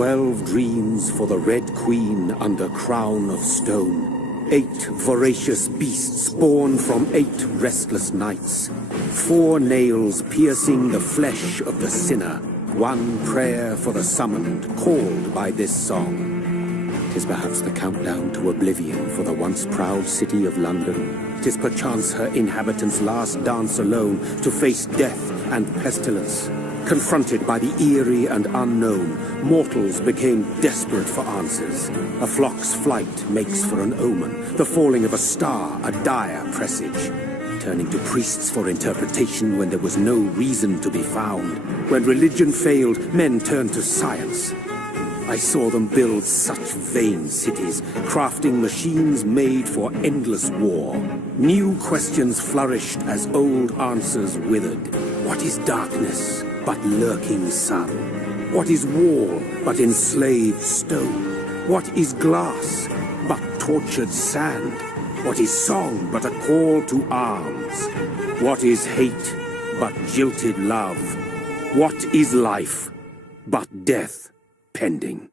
12 dreams for the Red Queen under crown of stone. 8 voracious beasts born from 8 restless nights. 4 nails piercing the flesh of the sinner. 1 prayer for the summoned, called by this song. 'Tis perhaps the countdown to oblivion for the once proud city of London. 'Tis perchance her inhabitants' last dance alone to face death and pestilence. Confronted by the eerie and unknown, mortals became desperate for answers. A flock's flight makes for an omen, the falling of a star a dire presage. Turning to priests for interpretation when there was no reason to be found. When religion failed, men turned to science. I saw them build such vain cities, crafting machines made for endless war. New questions flourished as old answers withered. What is darkness but lurking sun? What is wall but enslaved stone? What is glass but tortured sand? What is song but a call to arms? What is hate but jilted love? What is life but death pending?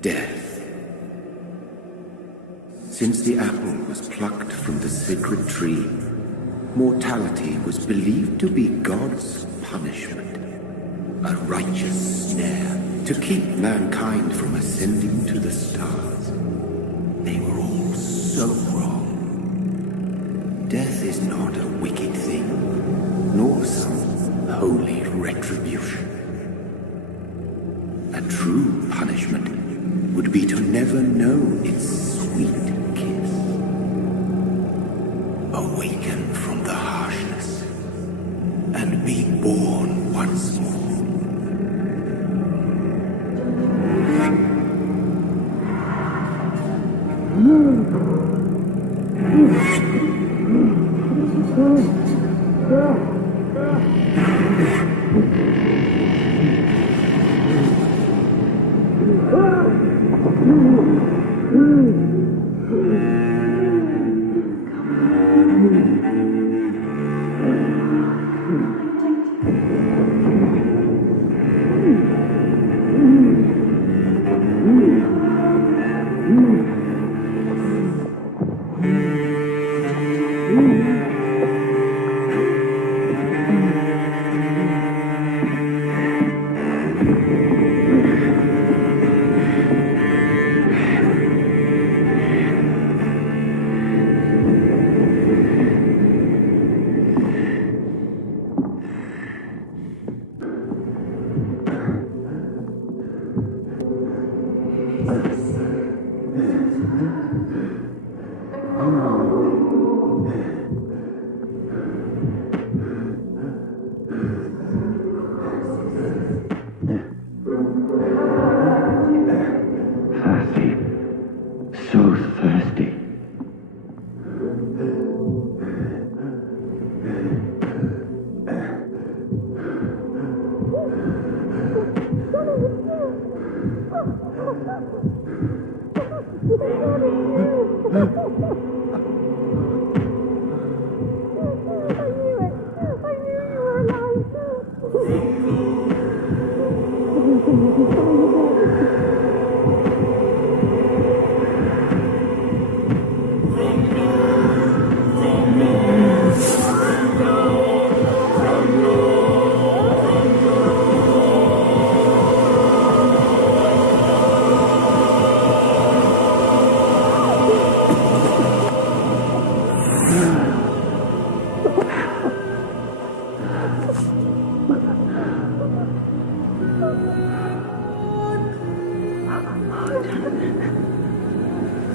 Death. Since the apple was plucked from the sacred tree, mortality was believed to be God's punishment, a righteous snare to keep mankind from ascending to the stars. They were all so wrong. Death is not a wicked thing, nor some holy retribution. A true punishment would be to never know its sweet kiss. Awaken from the harshness and be born once more.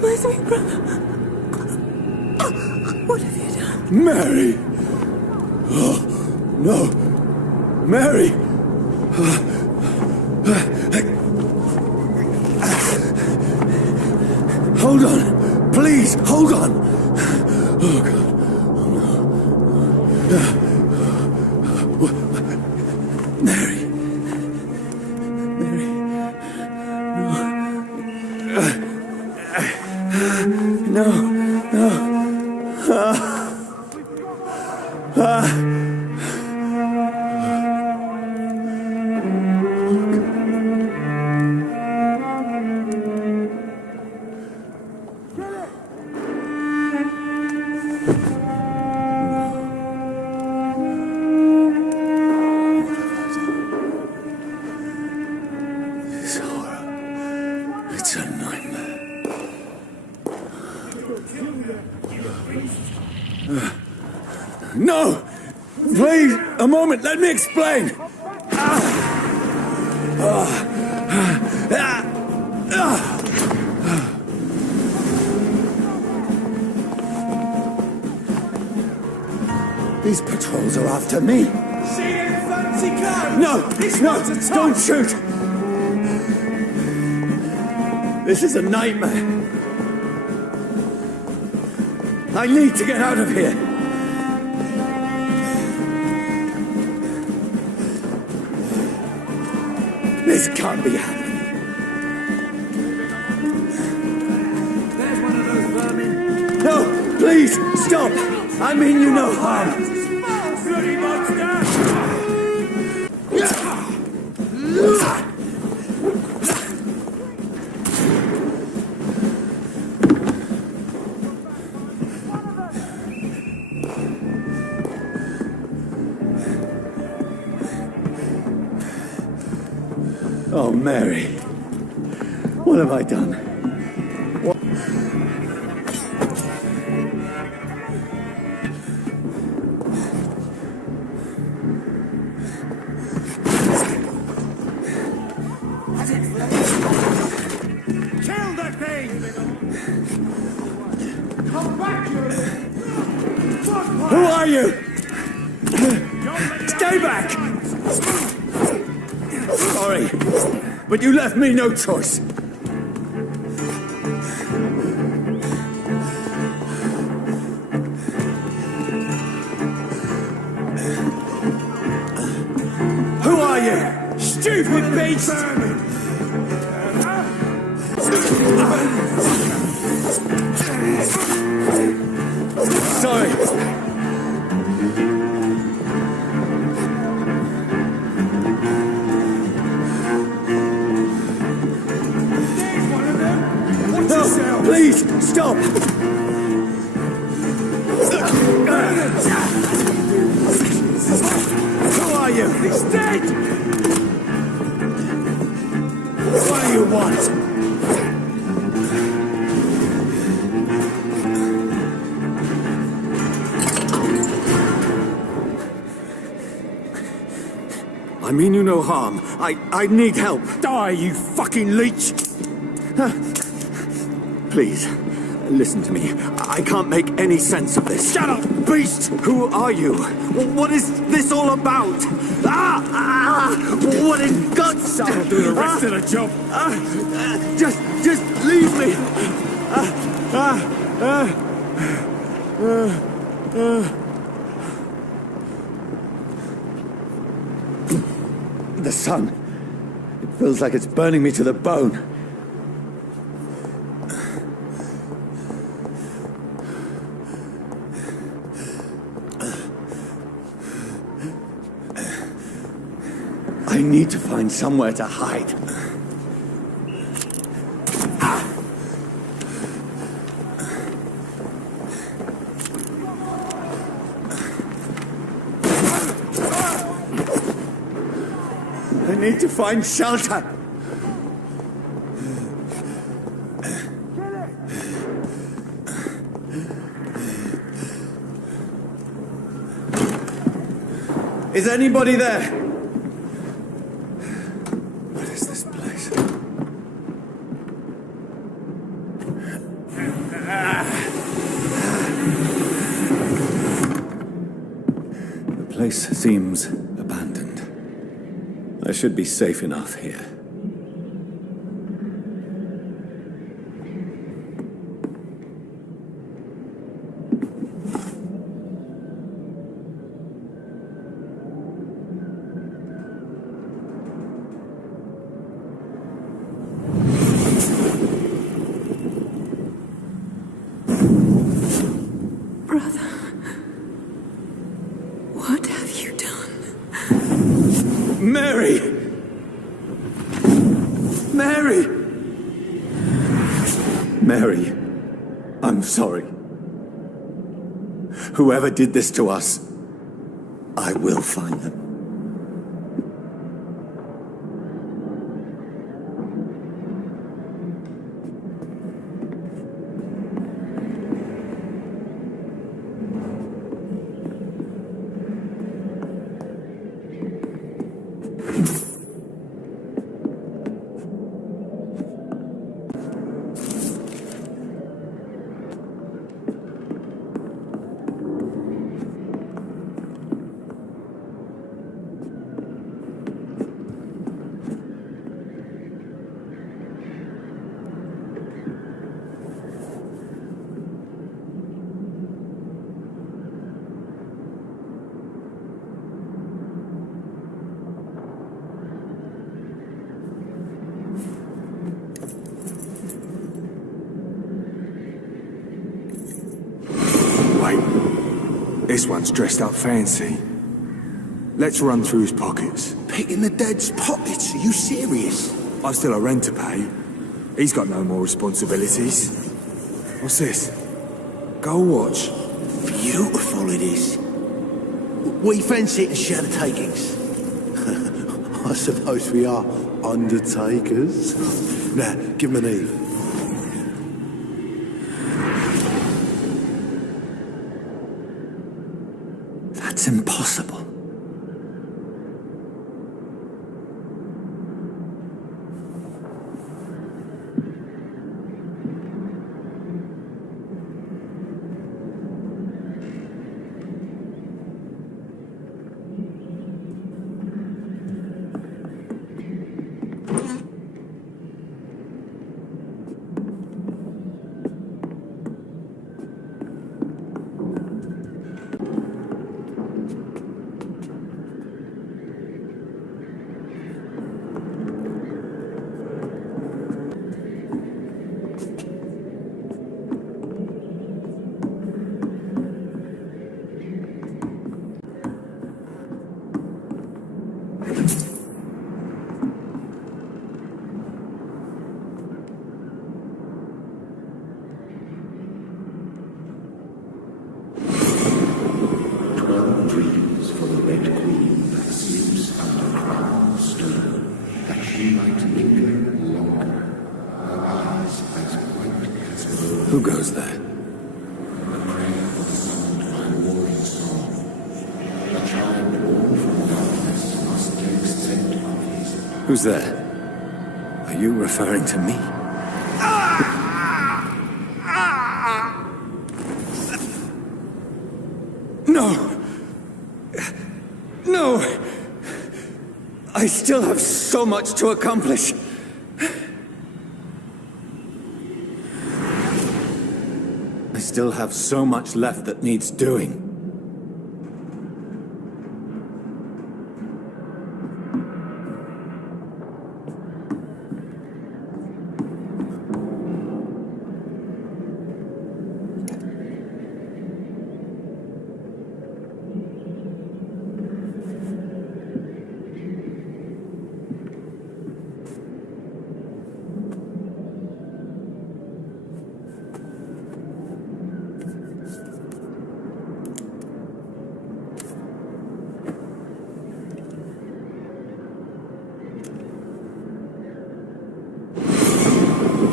My sweet brother. What have you done? Mary! Oh, no! Mary! Hold on! Please, hold on! Oh, God. Oh, no. Mary! Mary! No! No! No! It's a nightmare. No! Please, a moment, let me explain! These patrols are after me. See any fancy cars? No, don't shoot! This is a nightmare. I need to get out of here. This can't be happening. There's one of those vermin. No, please, stop! I mean you no harm. Bloody monster! Oh, Mary. What have I done? Kill that thing! Come back, you! Who are you? Stay back! Sorry, but you left me no choice. Who are you? Stupid beast! Sorry. No, please, stop! Who are you? He's dead! What do you want? I mean you no harm. I need help. Die, you fucking leech! Please, listen to me. I can't make any sense of this. Shut up, beast! Who are you? What is this all about? What in God's... That'll do the rest of the job. Just leave me. The sun. It feels like it's burning me to the bone. I need to find somewhere to hide. I need to find shelter. Is anybody there? What is this place? The place seems abandoned. I should be safe enough here. Brother, what have you done? Mary! Mary! Mary, I'm sorry. Whoever did this to us, I will find them. This one's dressed up fancy. Let's run through his pockets. Picking the dead's pockets? Are you serious? I've still a rent to pay. He's got no more responsibilities. What's this? Gold watch. Beautiful it is. We fancy it and share the takings. I suppose we are undertakers. Now, give him an Eve. That's impossible. Dreams for the Red Queen that sleeps under crown of stone, that she might linger longer, her eyes as white as gold. Who goes there? A prayer for the sound of my warring song. A child born from darkness must take scent of his. Who's there? Are you referring to me? No! No! I still have so much to accomplish. I still have so much left that needs doing.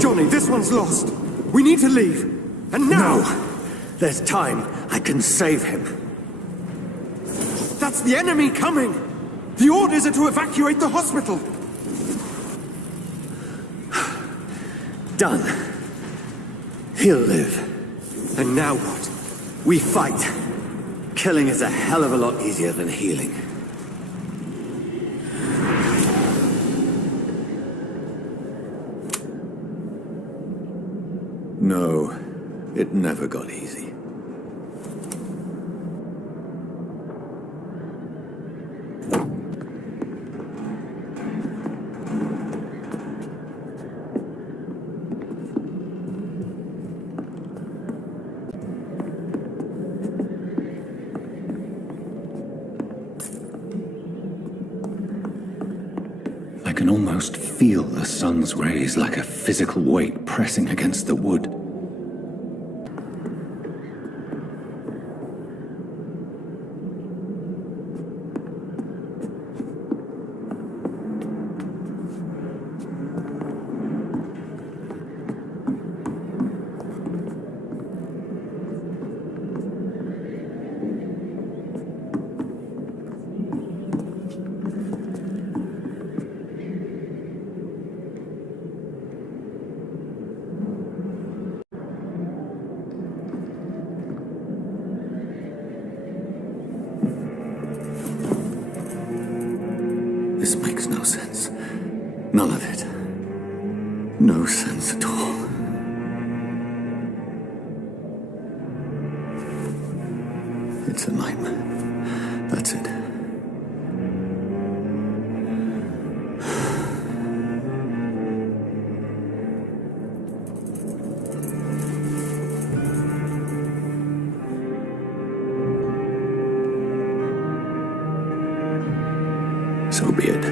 Johnny, this one's lost. We need to leave. And now! No! There's time. I can save him. That's the enemy coming! The orders are to evacuate the hospital! Done. He'll live. And now what? We fight. Killing is a hell of a lot easier than healing. No, it never got easy. I can almost feel the sun's rays like a physical weight pressing against the wood. This makes no sense. None of it. No sense at all. It's a nightmare. That's it. So be it.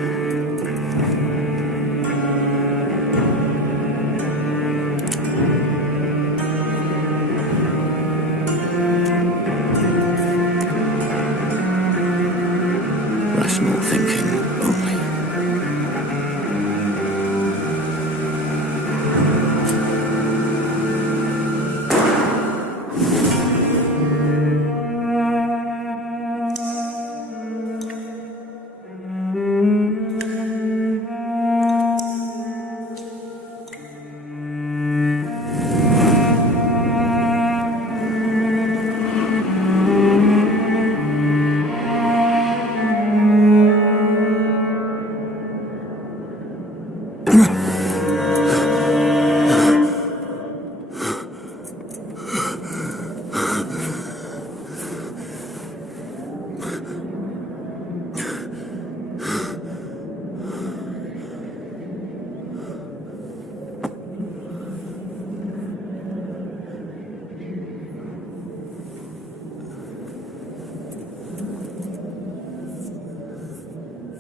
Rational thinking only.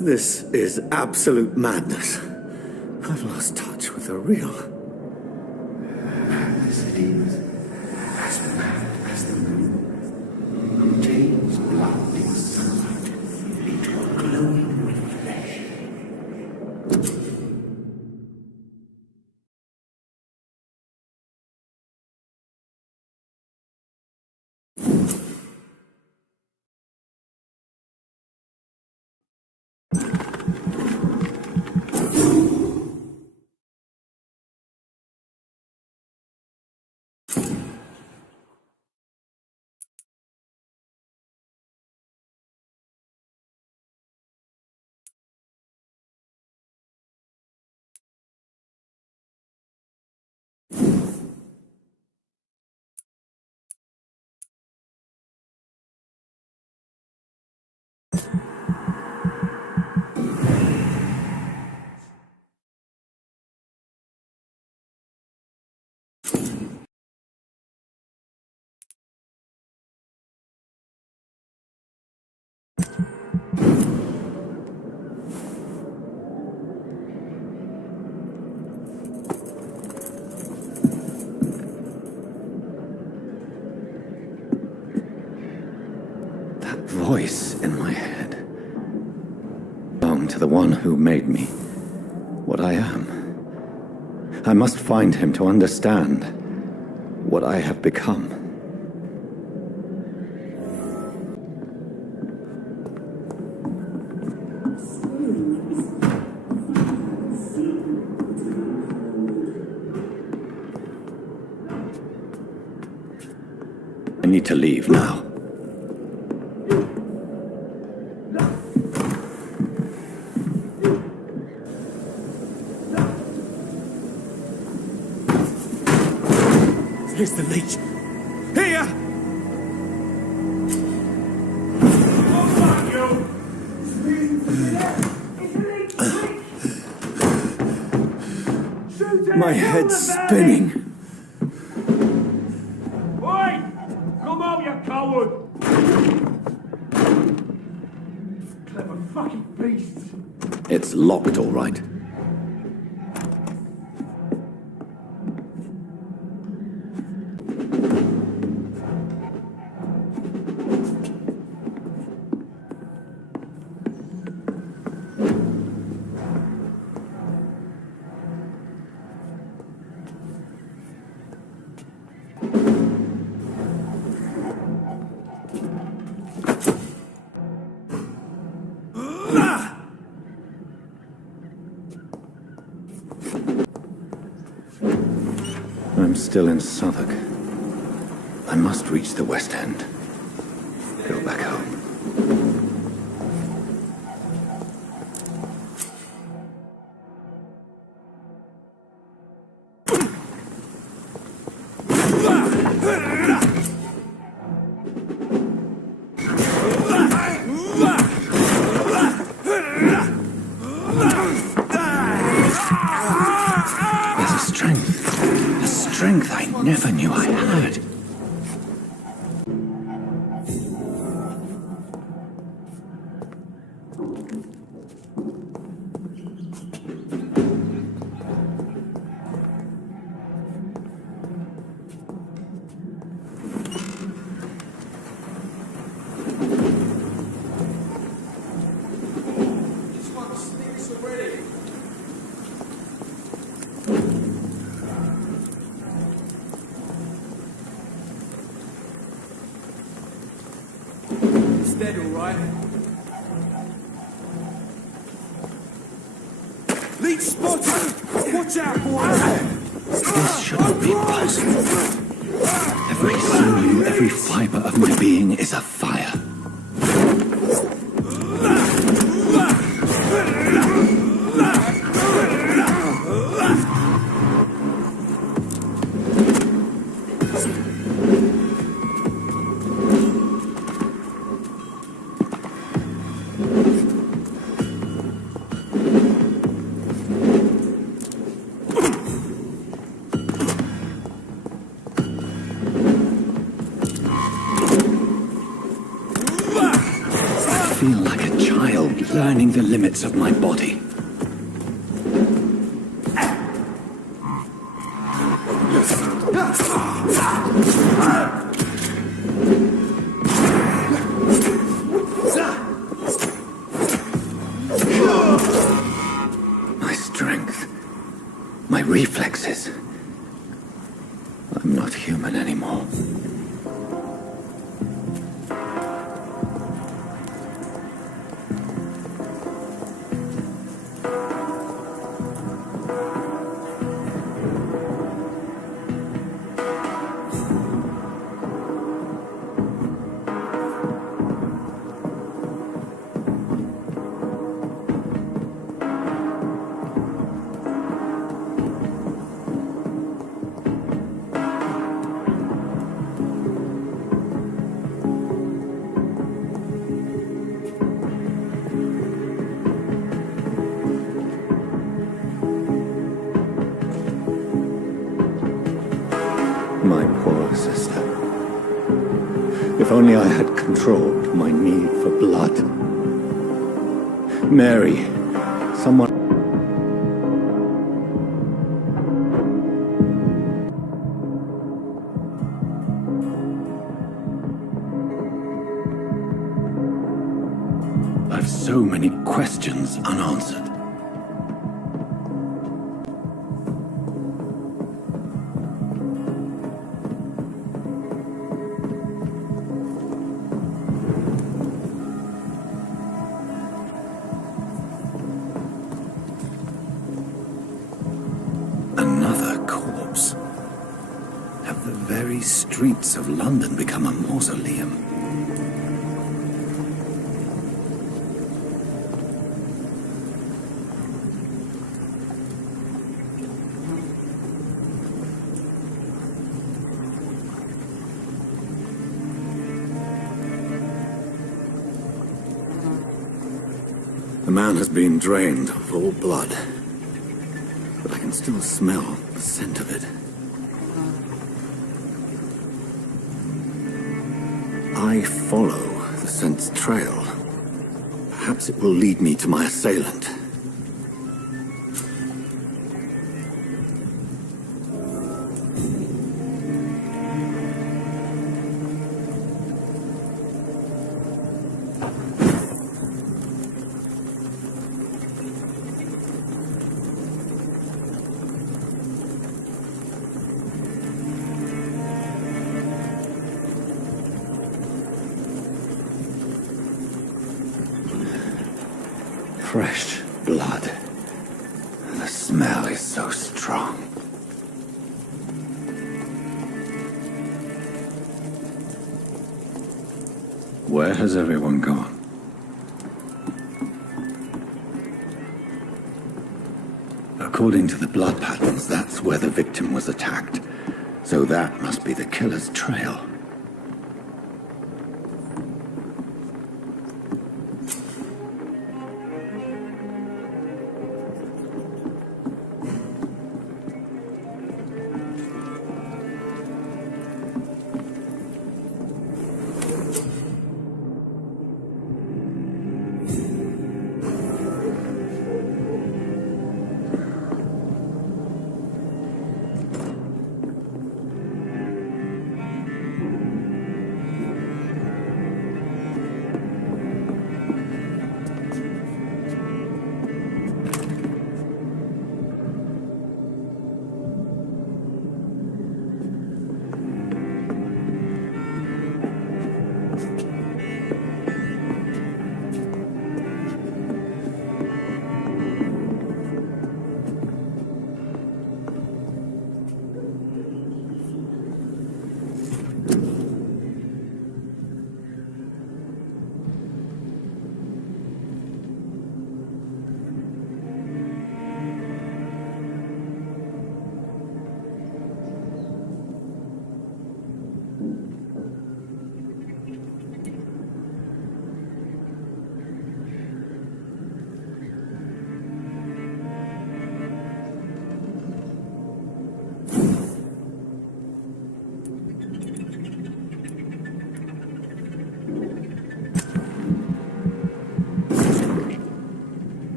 This is absolute madness. I've lost touch with the real. As it is, as mad as the moon, change blood in sunlight into a glowing with flesh. Voice in my head belonged to the one who made me what I am. I must find him to understand what I have become. I need to leave now. Here's the leech. Here! My head's spinning. Oi! Come out, you coward! Clever fucking beast! It's locked, all right. I'm still in Southwark. I must reach the West End. Go back home. Strength I never knew I had. dead, all right? Leech spotted! Watch out, boy! This shouldn't be possible. Every sinew, every fiber of my being is afire. I feel like a child learning the limits of my body. My strength, my reflexes. I'm not human anymore. My poor sister. If only I had controlled my need for blood. Mary, someone... I've so many questions unanswered. Another corpse. Have the very streets of London become a mausoleum? The man has been drained of all blood, but I can still smell the scent of it. I follow the scent's trail. Perhaps it will lead me to my assailant. Fresh blood. The smell is so strong. Where has everyone gone? According to the blood patterns, that's where the victim was attacked. So that must be the killer's trail.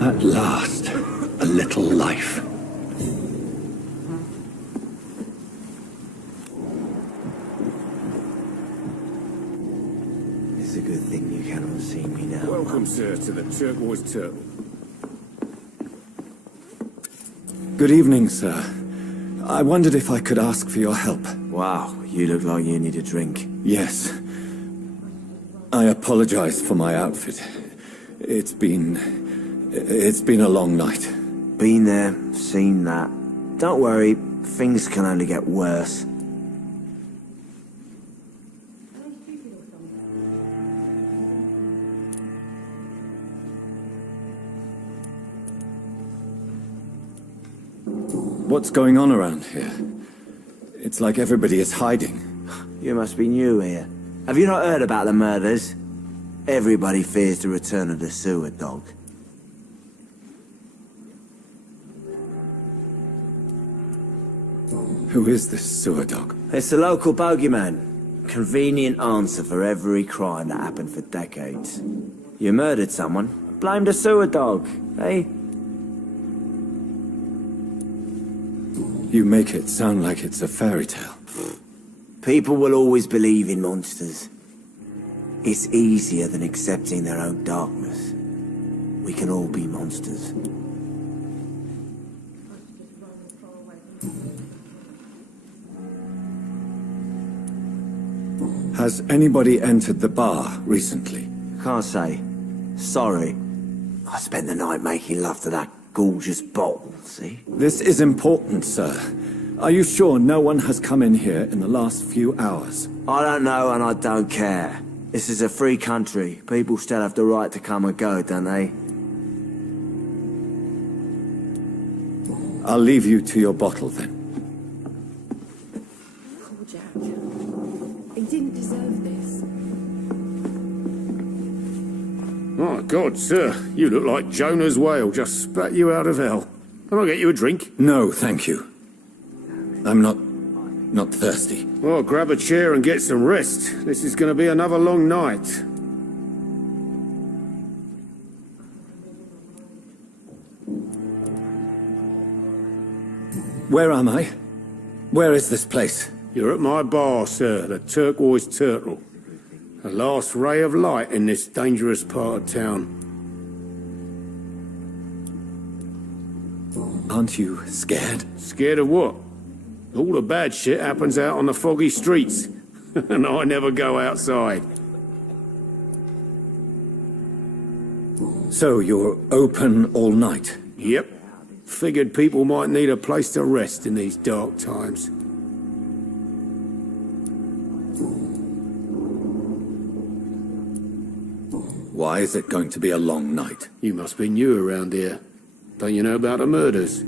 At last, a little life. It's a good thing you cannot see me now. Welcome, sir, to the Turquoise Turtle. Good evening, sir. I wondered if I could ask for your help. Wow, you look like you need a drink. Yes. I apologize for my outfit. It's been a long night. Been there, seen that. Don't worry, things can only get worse. What's going on around here? It's like everybody is hiding. You must be new here. Have you not heard about the murders? Everybody fears the return of the sewer dog. Who is this sewer dog? It's the local bogeyman. Convenient answer for every crime that happened for decades. You murdered someone, blame the sewer dog, eh? You make it sound like it's a fairy tale. People will always believe in monsters. It's easier than accepting their own darkness. We can all be monsters. Has anybody entered the bar recently? Can't say. Sorry. I spent the night making love to that gorgeous bottle, see? This is important, sir. Are you sure no one has come in here in the last few hours? I don't know and I don't care. This is a free country. People still have the right to come and go, don't they? I'll leave you to your bottle then. Poor Jack. He didn't deserve this. My God, sir, you look like Jonah's whale just spat you out of hell. Can I get you a drink? No, thank you. I'm not thirsty. Well, grab a chair and get some rest. This is going to be another long night. Where am I? Where is this place? You're at my bar, sir, the Turquoise Turtle. The last ray of light in this dangerous part of town. Aren't you scared? Scared of what? All the bad shit happens out on the foggy streets. And I never go outside. So you're open all night? Yep. Figured people might need a place to rest in these dark times. Why is it going to be a long night? You must be new around here. Don't you know about the murders?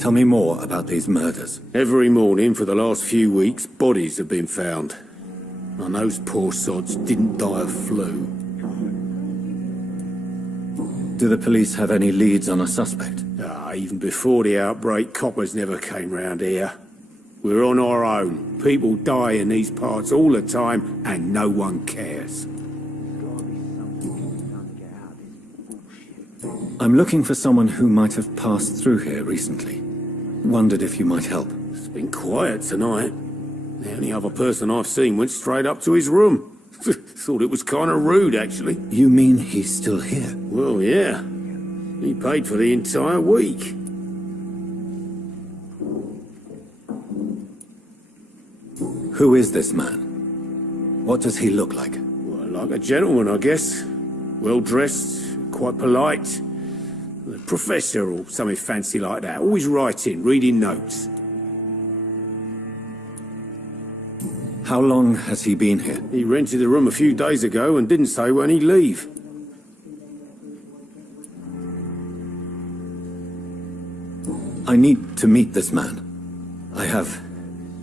Tell me more about these murders. Every morning for the last few weeks, bodies have been found. And those poor sods didn't die of flu. Do the police have any leads on a suspect? Even before the outbreak, coppers never came round here. We're on our own. People die in these parts all the time, and no one cares. I'm looking for someone who might have passed through here recently. Wondered if you might help. It's been quiet tonight. The only other person I've seen went straight up to his room. Thought it was kind of rude, actually. You mean he's still here? Well, yeah. He paid for the entire week. Who is this man? What does he look like? Well, like a gentleman, I guess. Well-dressed, quite polite. A professor or something fancy like that. Always writing, reading notes. How long has he been here? He rented the room a few days ago and didn't say when he'd leave. I need to meet this man. I have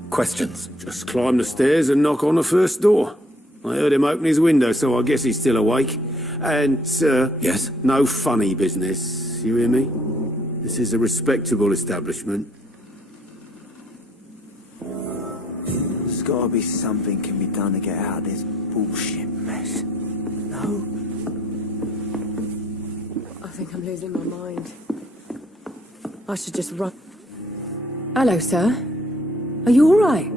questions. Just climb the stairs and knock on the first door. I heard him open his window, so I guess he's still awake. And, sir... Yes? No funny business. You hear me? This is a respectable establishment. There's gotta be something can be done to get out of this bullshit mess. No? I should just run. Hello, sir. Are you all right?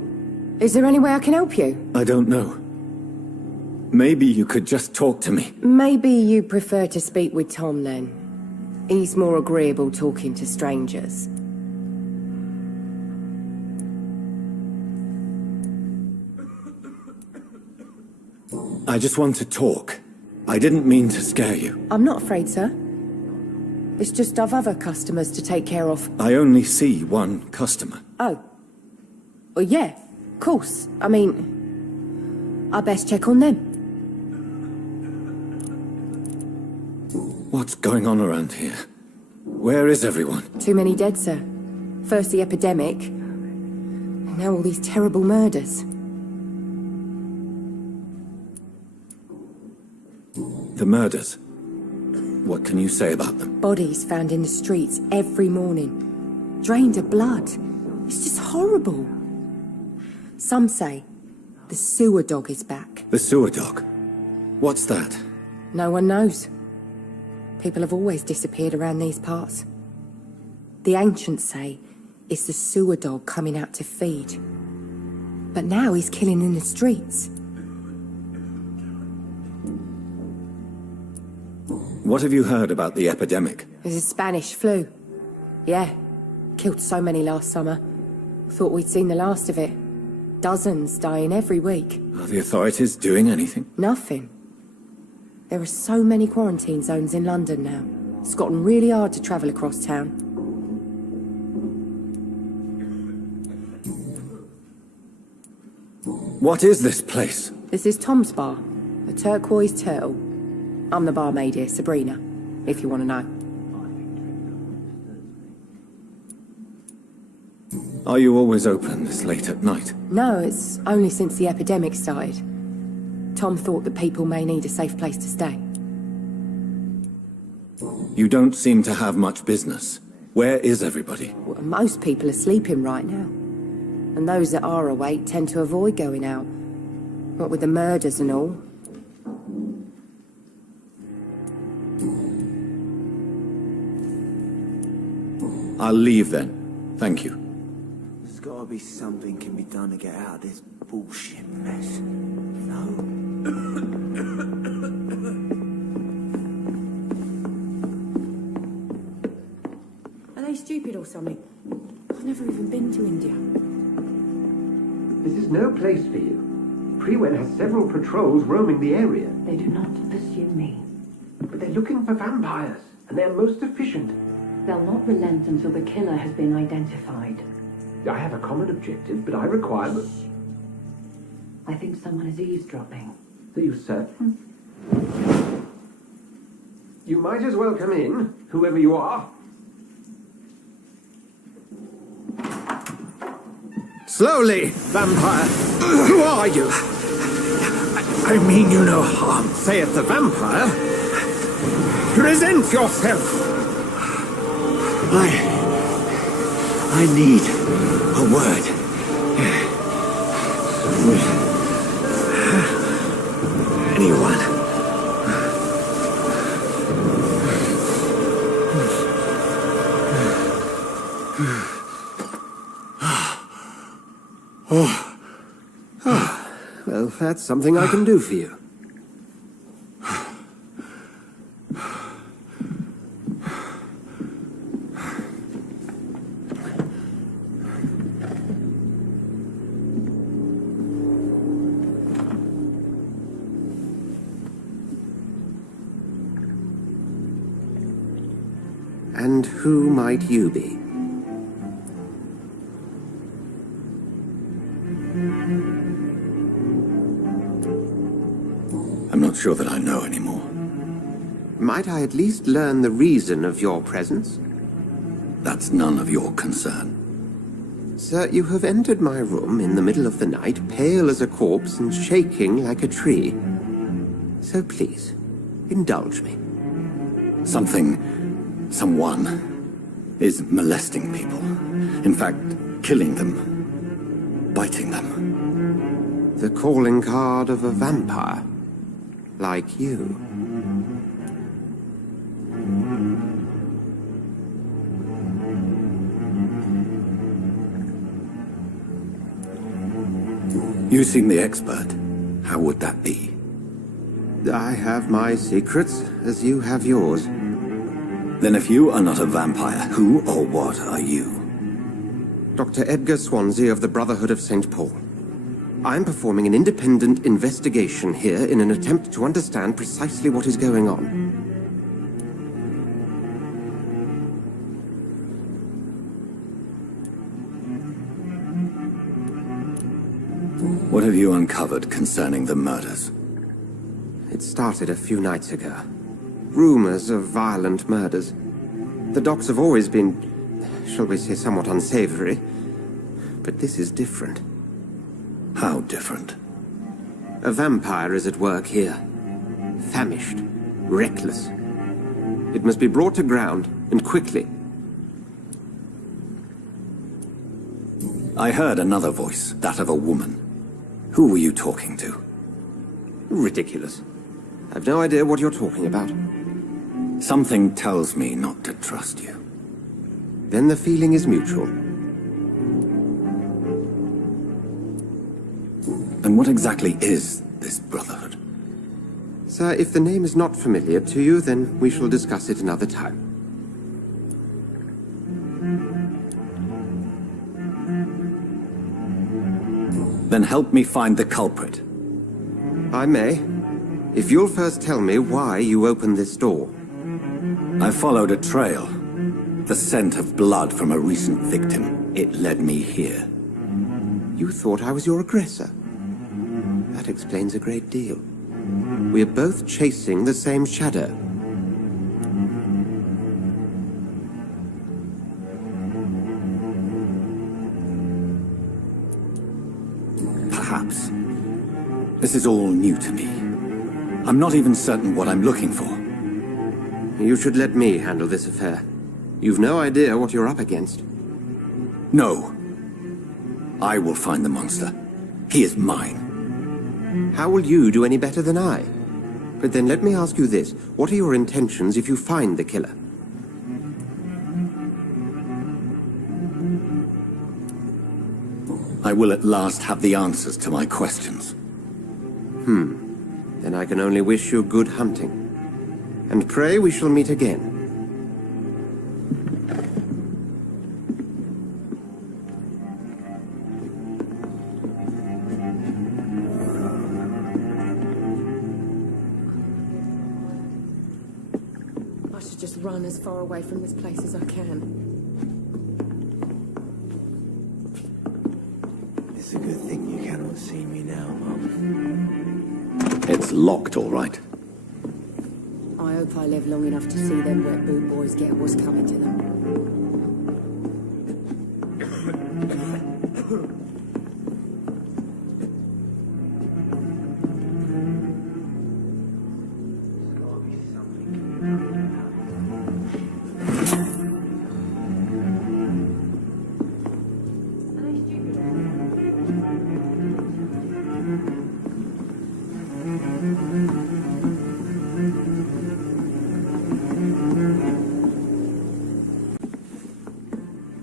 Is there any way I can help you? I don't know. Maybe you could just talk to me. Maybe you prefer to speak with Tom, then. He's more agreeable talking to strangers. I just want to talk. I didn't mean to scare you. I'm not afraid, sir. It's just I've other customers to take care of. I only see one customer. Oh. Well, yeah, of course. I mean, I best check on them. What's going on around here? Where is everyone? Too many dead, sir. First the epidemic, and now all these terrible murders. The murders. What can you say about them? Bodies found in the streets every morning. Drained of blood. It's just horrible. Some say the sewer dog is back. The sewer dog? What's that? No one knows. People have always disappeared around these parts. The ancients say it's the sewer dog coming out to feed. But now he's killing in the streets. What have you heard about the epidemic? There's a Spanish flu. Yeah. Killed so many last summer. Thought we'd seen the last of it. Dozens dying every week. Are the authorities doing anything? Nothing. There are so many quarantine zones in London now. It's gotten really hard to travel across town. What is this place? This is Tom's bar. A turquoise turtle. I'm the barmaid here, Sabrina, if you want to know. Are you always open this late at night? No, it's only since the epidemic started. Tom thought that people may need a safe place to stay. You don't seem to have much business. Where is everybody? Well, most people are sleeping right now. And those that are awake tend to avoid going out. What with the murders and all. I'll leave then. Thank you. There's gotta be something can be done to get out of this bullshit mess. No? Are they stupid or something? I've never even been to India. This is no place for you. Prewen has several patrols roaming the area. They do not pursue me. But they're looking for vampires, and they're most efficient. They'll not relent until the killer has been identified. I have a common objective, but I require... I think someone is eavesdropping. Are you certain? You might as well come in, whoever you are. Slowly, vampire. Who are you? I mean you no harm, saith the vampire. Present yourself. I need a word. With anyone. Well, that's something I can do for you. And who might you be? I'm not sure that I know anymore. Might I at least learn the reason of your presence? That's none of your concern. Sir, you have entered my room in the middle of the night, pale as a corpse and shaking like a tree. So please, indulge me. Someone is molesting people. In fact, killing them. Biting them. The calling card of a vampire. Like you. You seem the expert. How would that be? I have my secrets, as you have yours. Then if you are not a vampire, who or what are you? Dr. Edgar Swansea of the Brotherhood of St. Paul. I'm performing an independent investigation here in an attempt to understand precisely what is going on. What have you uncovered concerning the murders? It started a few nights ago. Rumors of violent murders. The docs have always been, shall we say, somewhat unsavory. But this is different. How different? A vampire is at work here. Famished. Reckless. It must be brought to ground, and quickly. I heard another voice, that of a woman. Who were you talking to? Ridiculous. I've no idea what you're talking about. Something tells me not to trust you. Then the feeling is mutual. And what exactly is this Brotherhood? Sir, if the name is not familiar to you, then we shall discuss it another time. Then help me find the culprit. I may, if you'll first tell me why you opened this door. I followed a trail. The scent of blood from a recent victim. It led me here. You thought I was your aggressor. That explains a great deal. We're both chasing the same shadow. Perhaps. This is all new to me. I'm not even certain what I'm looking for. You should let me handle this affair. You've no idea what you're up against. No. I will find the monster. He is mine. How will you do any better than I? But then let me ask you this. What are your intentions if you find the killer? I will at last have the answers to my questions. Then I can only wish you good hunting. And pray we shall meet again. I should just run as far away from this place as I can. It's a good thing you cannot see me now, Mum. It's locked, all right. I hope I live long enough to see them wet boot boys get what's coming to them.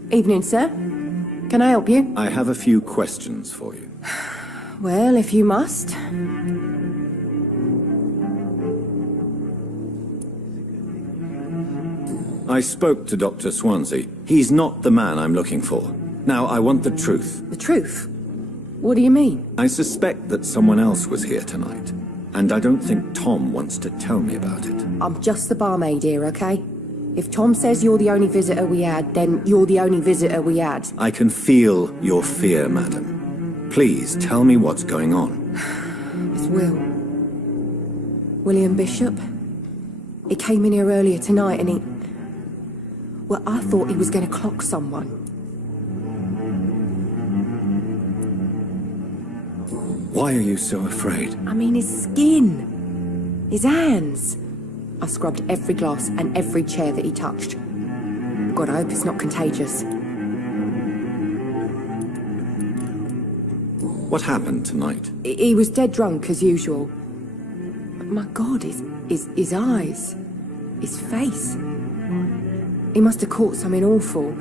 Evening, sir. Can I help you? I have a few questions for you. Well, if you must. I spoke to Dr. Swansea. He's not the man I'm looking for. Now, I want the truth. The truth? What do you mean? I suspect that someone else was here tonight, and I don't think Tom wants to tell me about it. I'm just the barmaid here, okay? If Tom says you're the only visitor we had, then you're the only visitor we had. I can feel your fear, madam. Please tell me what's going on. It's Will. William Bishop. He came in here earlier tonight and he... Well, I thought he was going to clock someone. Why are you so afraid? I mean, his skin. His hands. I scrubbed every glass and every chair that he touched. God, I hope it's not contagious. What happened tonight? He was dead drunk, as usual. But my God, his eyes. His face. He must have caught something awful.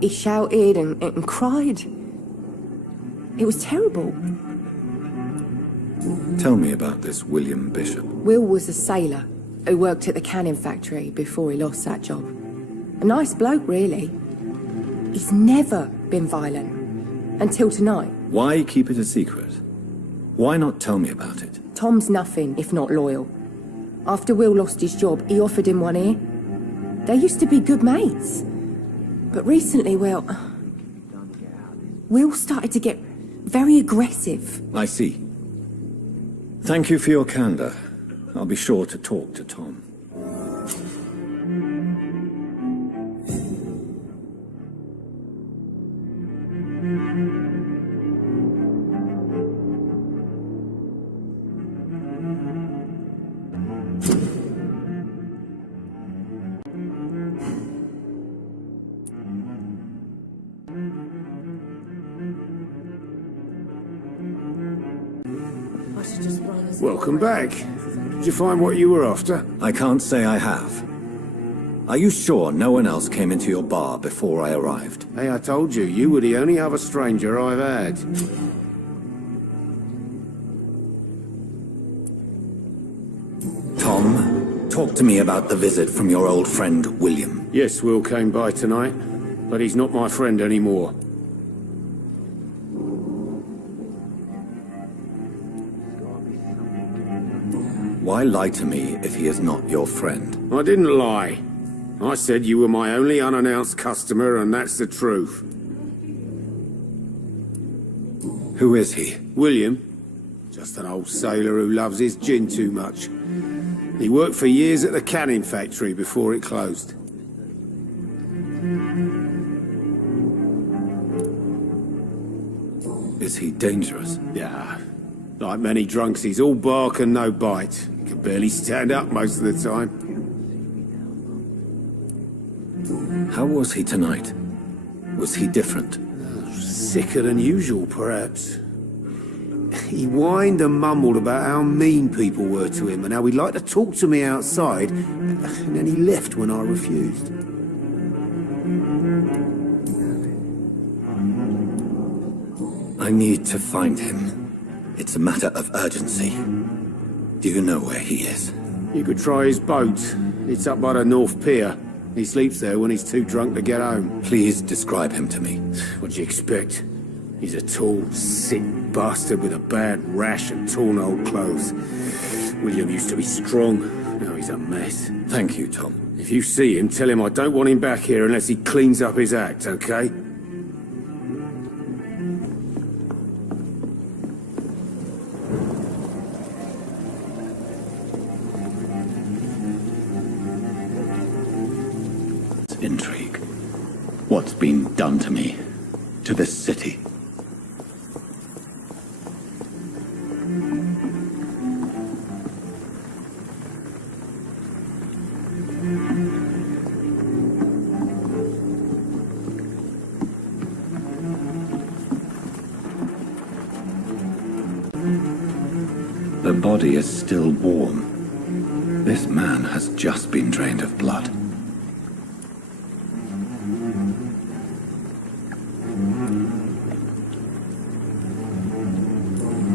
He shouted and cried. It was terrible. Tell me about this William Bishop. Will was a sailor who worked at the canning factory before he lost that job. A nice bloke, really. He's never been violent. Until tonight. Why keep it a secret? Why not tell me about it? Tom's nothing if not loyal. After Will lost his job, he offered him one ear. They used to be good mates. But recently, well, Will started to get very aggressive. I see. Thank you for your candor. I'll be sure to talk to Tom. Welcome back. Did you find what you were after? I can't say I have. Are you sure no one else came into your bar before I arrived? Hey, I told you, you were the only other stranger I've had. Tom, talk to me about the visit from your old friend, William. Yes, Will came by tonight, but he's not my friend anymore. Why lie to me if he is not your friend? I didn't lie. I said you were my only unannounced customer, and that's the truth. Who is he? William. Just an old sailor who loves his gin too much. He worked for years at the canning factory before it closed. Is he dangerous? Yeah. Like many drunks, he's all bark and no bite. He can barely stand up most of the time. How was he tonight? Was he different? Sicker than usual, perhaps. He whined and mumbled about how mean people were to him and how he'd like to talk to me outside, and then he left when I refused. I need to find him. It's a matter of urgency. Do you know where he is? You could try his boat. It's up by the North Pier. He sleeps there when he's too drunk to get home. Please describe him to me. What do you expect? He's a tall, sick bastard with a bad rash and torn old clothes. William used to be strong. Now he's a mess. Thank you, Tom. If you see him, tell him I don't want him back here unless he cleans up his act, okay? Intrigue. What's been done to me? To this city? The body is still warm. This man has just been drained of blood.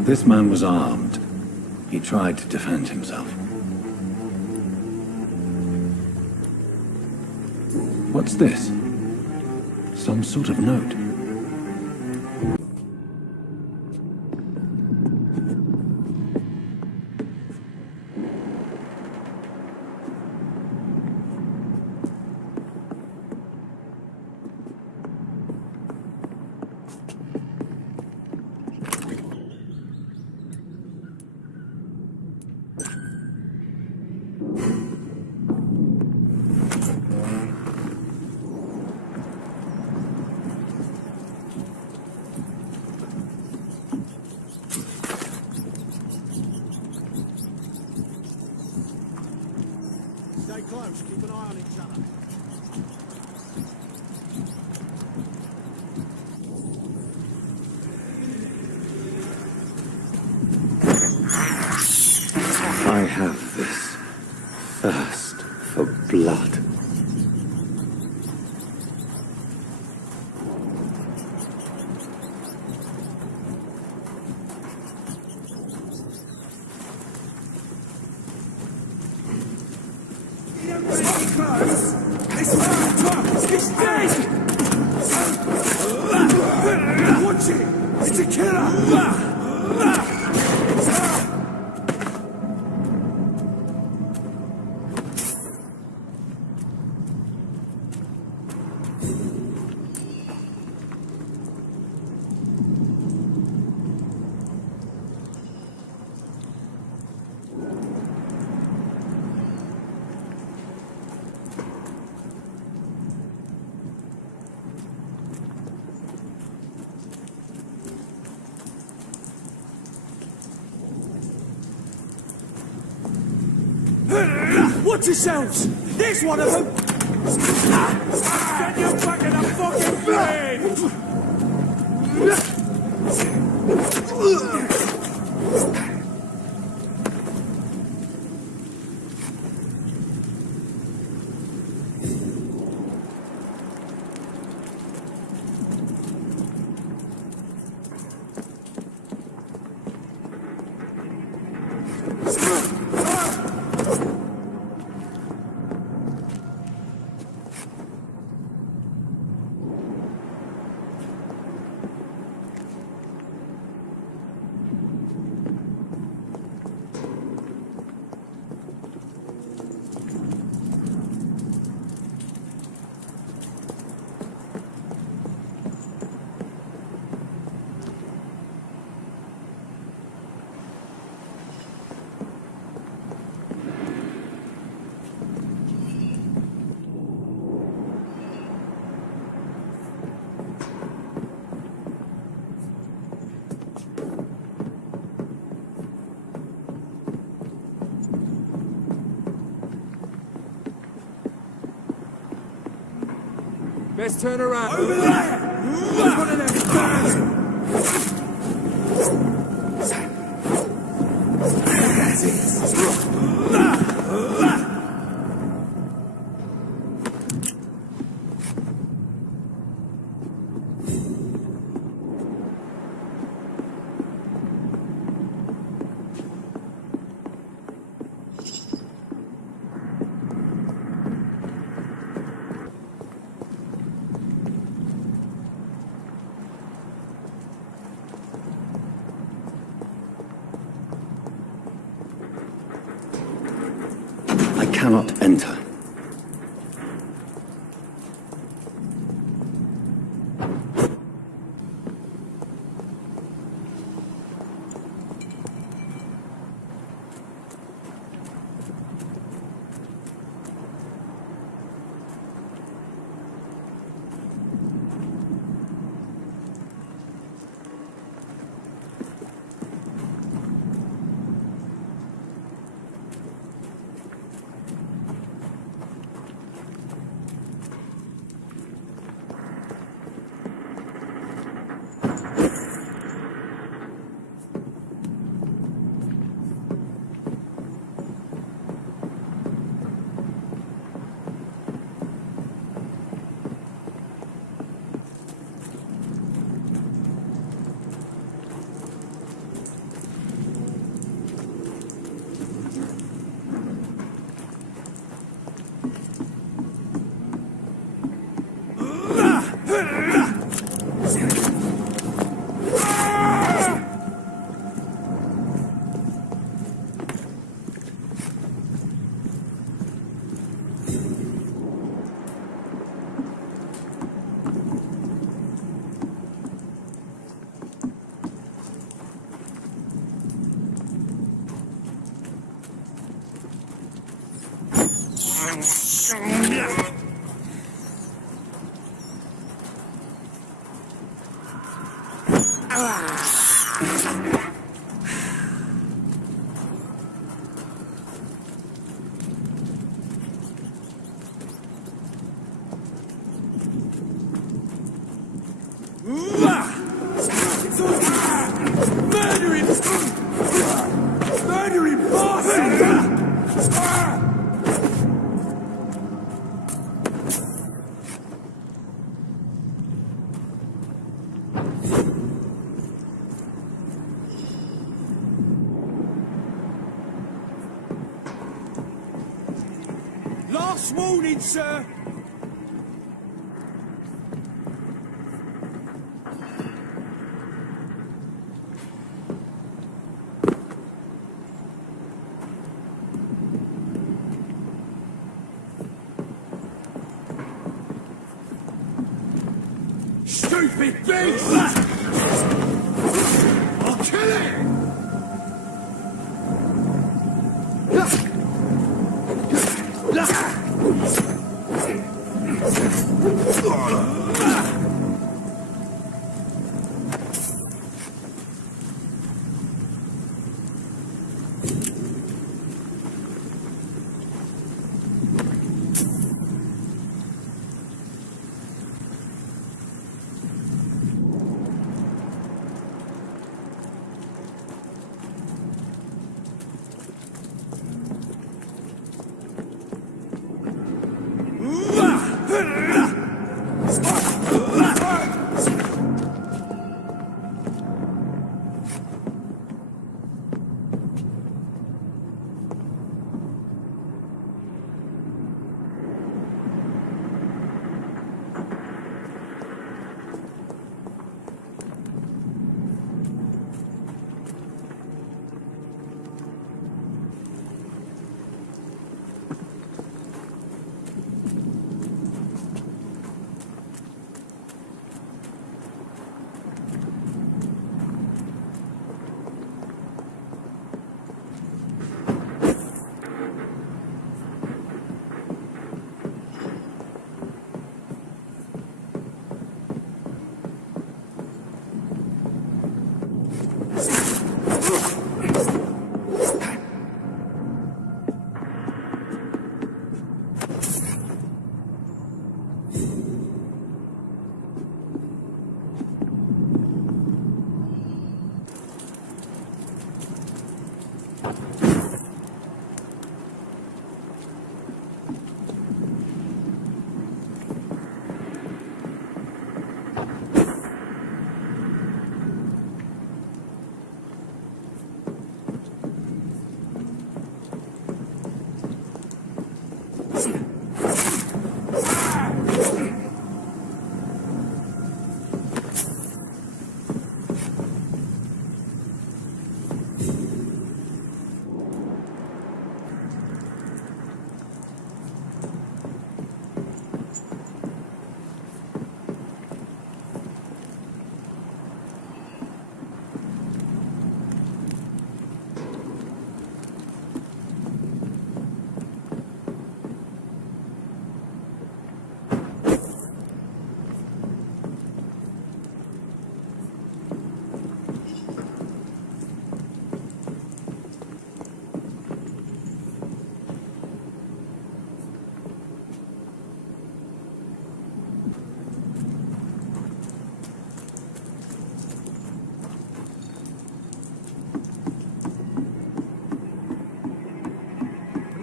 This man was armed. He tried to defend himself. What's this? Some sort of note. Stay close, keep an eye on each other. I have this thirst for blood. Stay close! He's dead! Watch it! It's a killer! Watch yourselves! There's one of them! Get your back in the fucking bed! Best turn around. Over there! One of them birds! That's it. I cannot enter. Last warning, sir! Stupid beast! I'll kill it!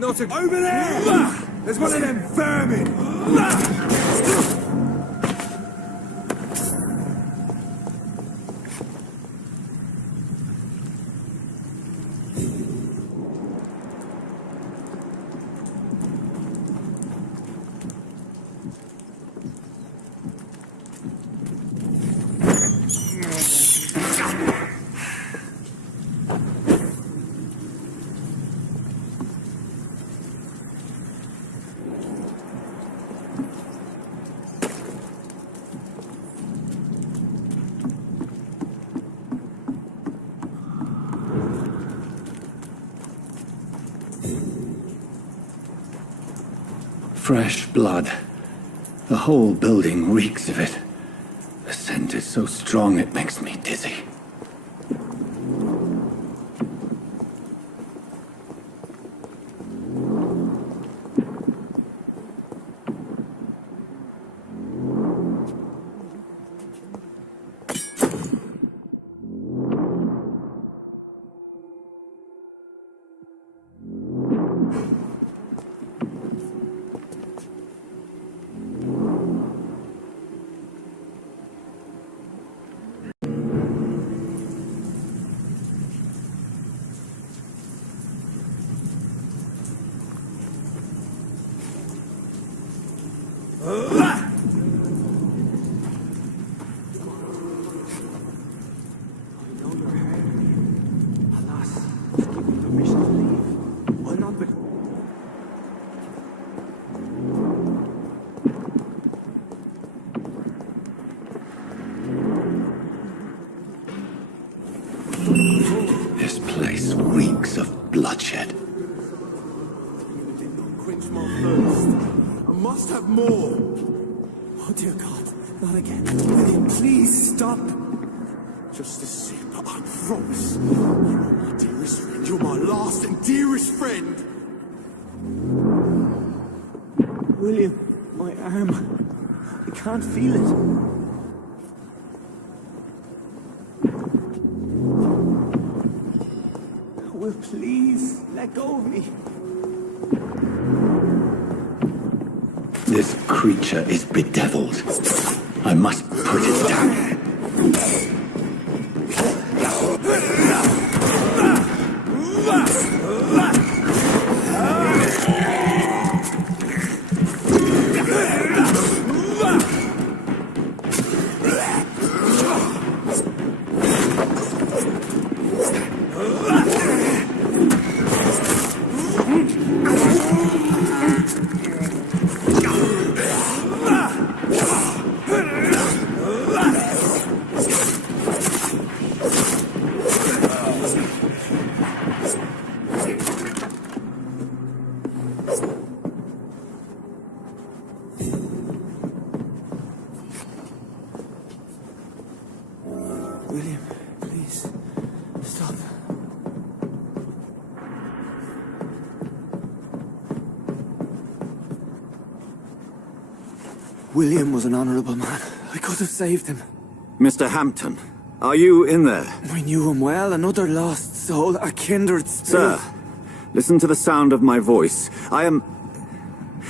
Not a... Over there! There's one of them vermin! Fresh blood. The whole building reeks of it. The scent is so strong it makes me dizzy. This place reeks of bloodshed. Quench my thirst. I must have more. Oh dear God, not again. William, please stop. Just a sip, I promise. You're my dearest friend. You're my last and dearest friend. William, my arm. I can't feel it. Will, please, let go of me. This creature is bedeviled. I must put it down. William, please, stop. William was an honorable man. I could have saved him. Mr. Hampton, are you in there? I knew him well, another lost soul, a kindred spirit. Sir, listen to the sound of my voice. I'm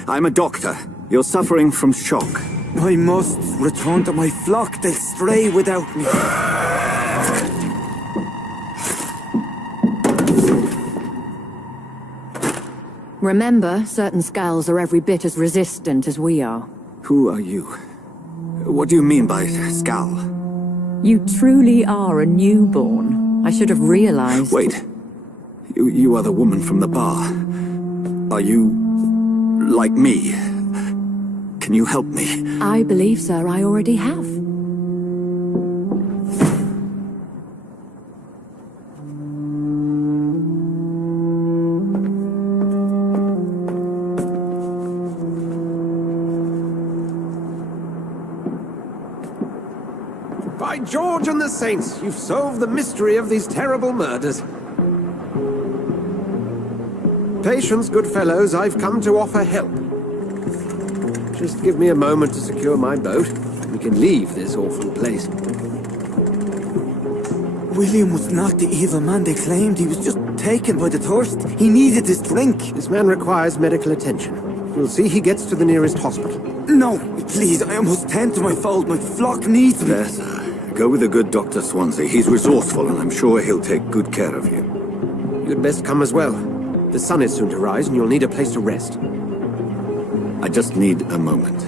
a doctor. You're suffering from shock. I must return to my flock. They'll stray without me. Remember, certain skulls are every bit as resistant as we are. Who are you? What do you mean by skull? You truly are a newborn. I should have realized. Wait. You are the woman from the bar. Are you like me? Can you help me? I believe, sir, I already have. By George and the Saints, you've solved the mystery of these terrible murders. Patience, good fellows, I've come to offer help. Just give me a moment to secure my boat. We can leave this awful place. William was not the evil man they claimed. He was just taken by the thirst. He needed this drink. This man requires medical attention. We'll see he gets to the nearest hospital. No, please, I must tend to my fold. My flock needs me. There, sir. Go with the good Dr. Swansea. He's resourceful, and I'm sure he'll take good care of you. You'd best come as well. The sun is soon to rise, and you'll need a place to rest. I just need a moment.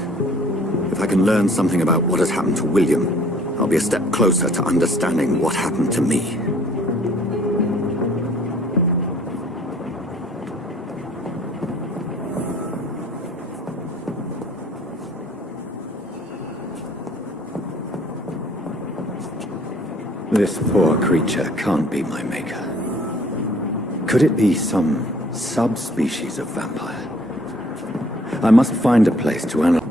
If I can learn something about what has happened to William, I'll be a step closer to understanding what happened to me. This poor creature can't be my maker. Could it be some subspecies of vampire? I must find a place to analyze.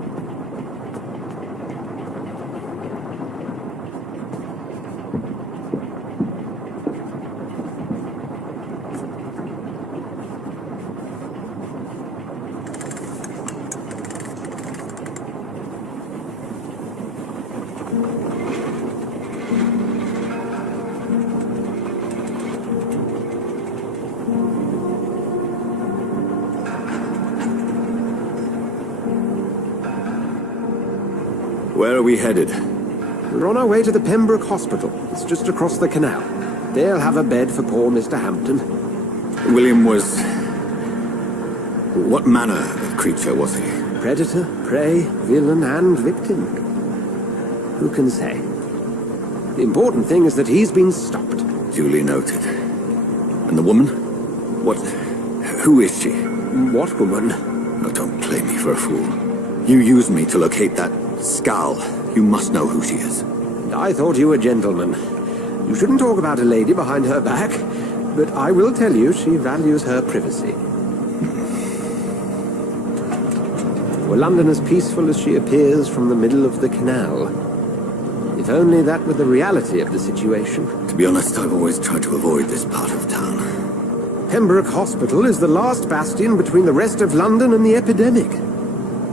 Where are we headed? We're on our way to the Pembroke Hospital. It's just across the canal. They'll have a bed for poor Mr. Hampton. William was... What manner of creature was he? Predator, prey, villain, and victim. Who can say? The important thing is that he's been stopped. Duly noted. And the woman? What? Who is she? What woman? No, don't play me for a fool. You used me to locate that Skal. You must know who she is. I thought you a gentleman. You shouldn't talk about a lady behind her back, but I will tell you she values her privacy. Were London as peaceful as she appears from the middle of the canal? If only that were the reality of the situation. To be honest, I've always tried to avoid this part of town. Pembroke Hospital is the last bastion between the rest of London and the epidemic.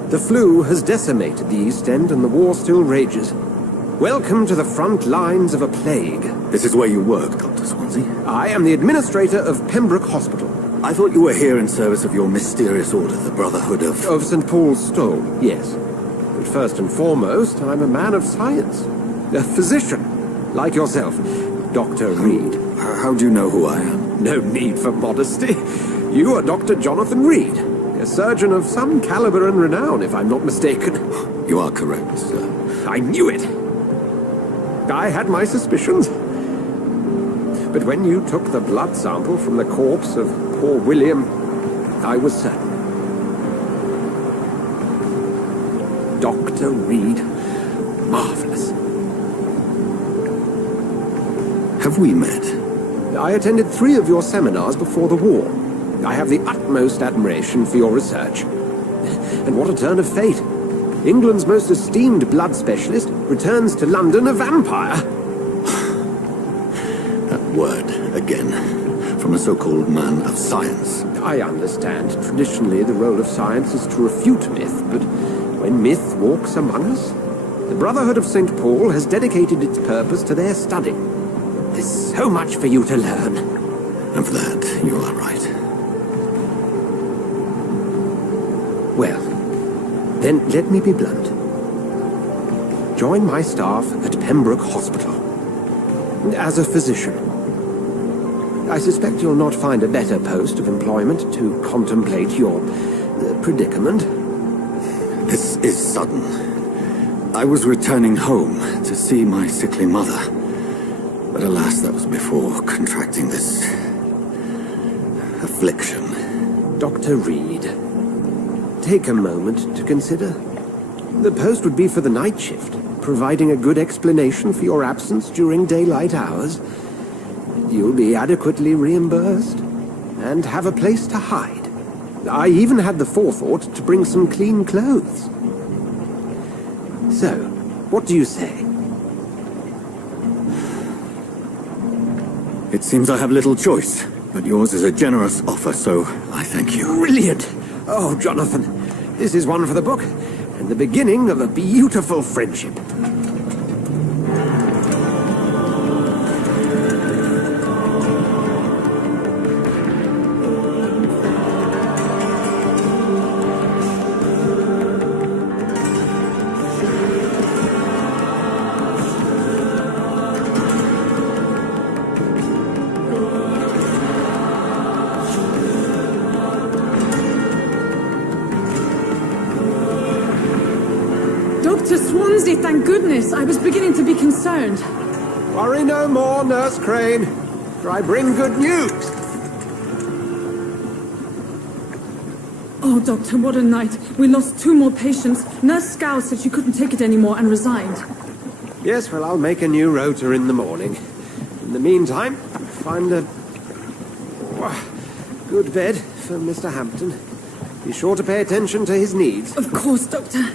The flu has decimated the East End and the war still rages. Welcome to the front lines of a plague. This is where you work, Dr. Swansea? I am the administrator of Pembroke Hospital. I thought you were here in service of your mysterious order, the Brotherhood of... Of St. Paul's Stole, yes. But first and foremost, I'm a man of science. A physician, like yourself, Dr. Reed. How do you know who I am? No need for modesty. You are Dr. Jonathan Reed, a surgeon of some caliber and renown, if I'm not mistaken. You are correct, sir. I knew it. I had my suspicions. But when you took the blood sample from the corpse of poor William, I was certain. Dr. Reed. Marvelous. Have we met? I attended 3 of your seminars before the war. I have the utmost admiration for your research. And what a turn of fate. England's most esteemed blood specialist returns to London a vampire. That word, again, from a so-called man of science. I understand. Traditionally, the role of science is to refute myth, but when myth walks among us, the Brotherhood of St. Paul has dedicated its purpose to their study. There's so much for you to learn. And for that, you are right. Well, then let me be blunt. Join my staff at Pembroke Hospital. As a physician. I suspect you'll not find a better post of employment to contemplate your predicament. This is sudden. I was returning home to see my sickly mother. But alas, that was before contracting this... affliction. Dr. Reed, take a moment to consider. The post would be for the night shift, providing a good explanation for your absence during daylight hours. You'll be adequately reimbursed, and have a place to hide. I even had the forethought to bring some clean clothes. So, what do you say? It seems I have little choice, but yours is a generous offer, so I thank you. Brilliant! Oh, Jonathan, this is one for the book, and the beginning of a beautiful friendship. Dr. Swansea, thank goodness. I was beginning to be concerned. Worry no more, Nurse Crane, for I bring good news. Oh, Doctor, what a night. We lost 2 more patients. Nurse Scow said she couldn't take it anymore and resigned. Yes, well, I'll make a new rota in the morning. In the meantime, find a good bed for Mr. Hampton. Be sure to pay attention to his needs. Of course, Doctor.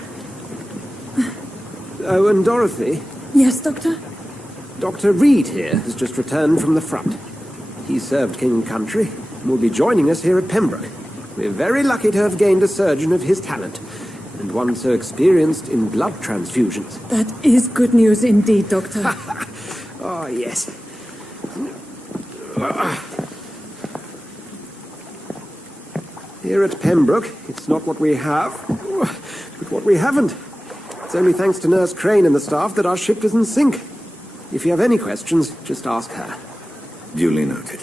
Oh, and Dorothy? Yes, Doctor? Dr. Reed here has just returned from the front. He served King and Country and will be joining us here at Pembroke. We're very lucky to have gained a surgeon of his talent, and one so experienced in blood transfusions. That is good news indeed, Doctor. Oh, yes. Here at Pembroke, it's not what we have, but what we haven't. It's only thanks to Nurse Crane and the staff that our ship doesn't sink. If you have any questions, just ask her. Duly noted.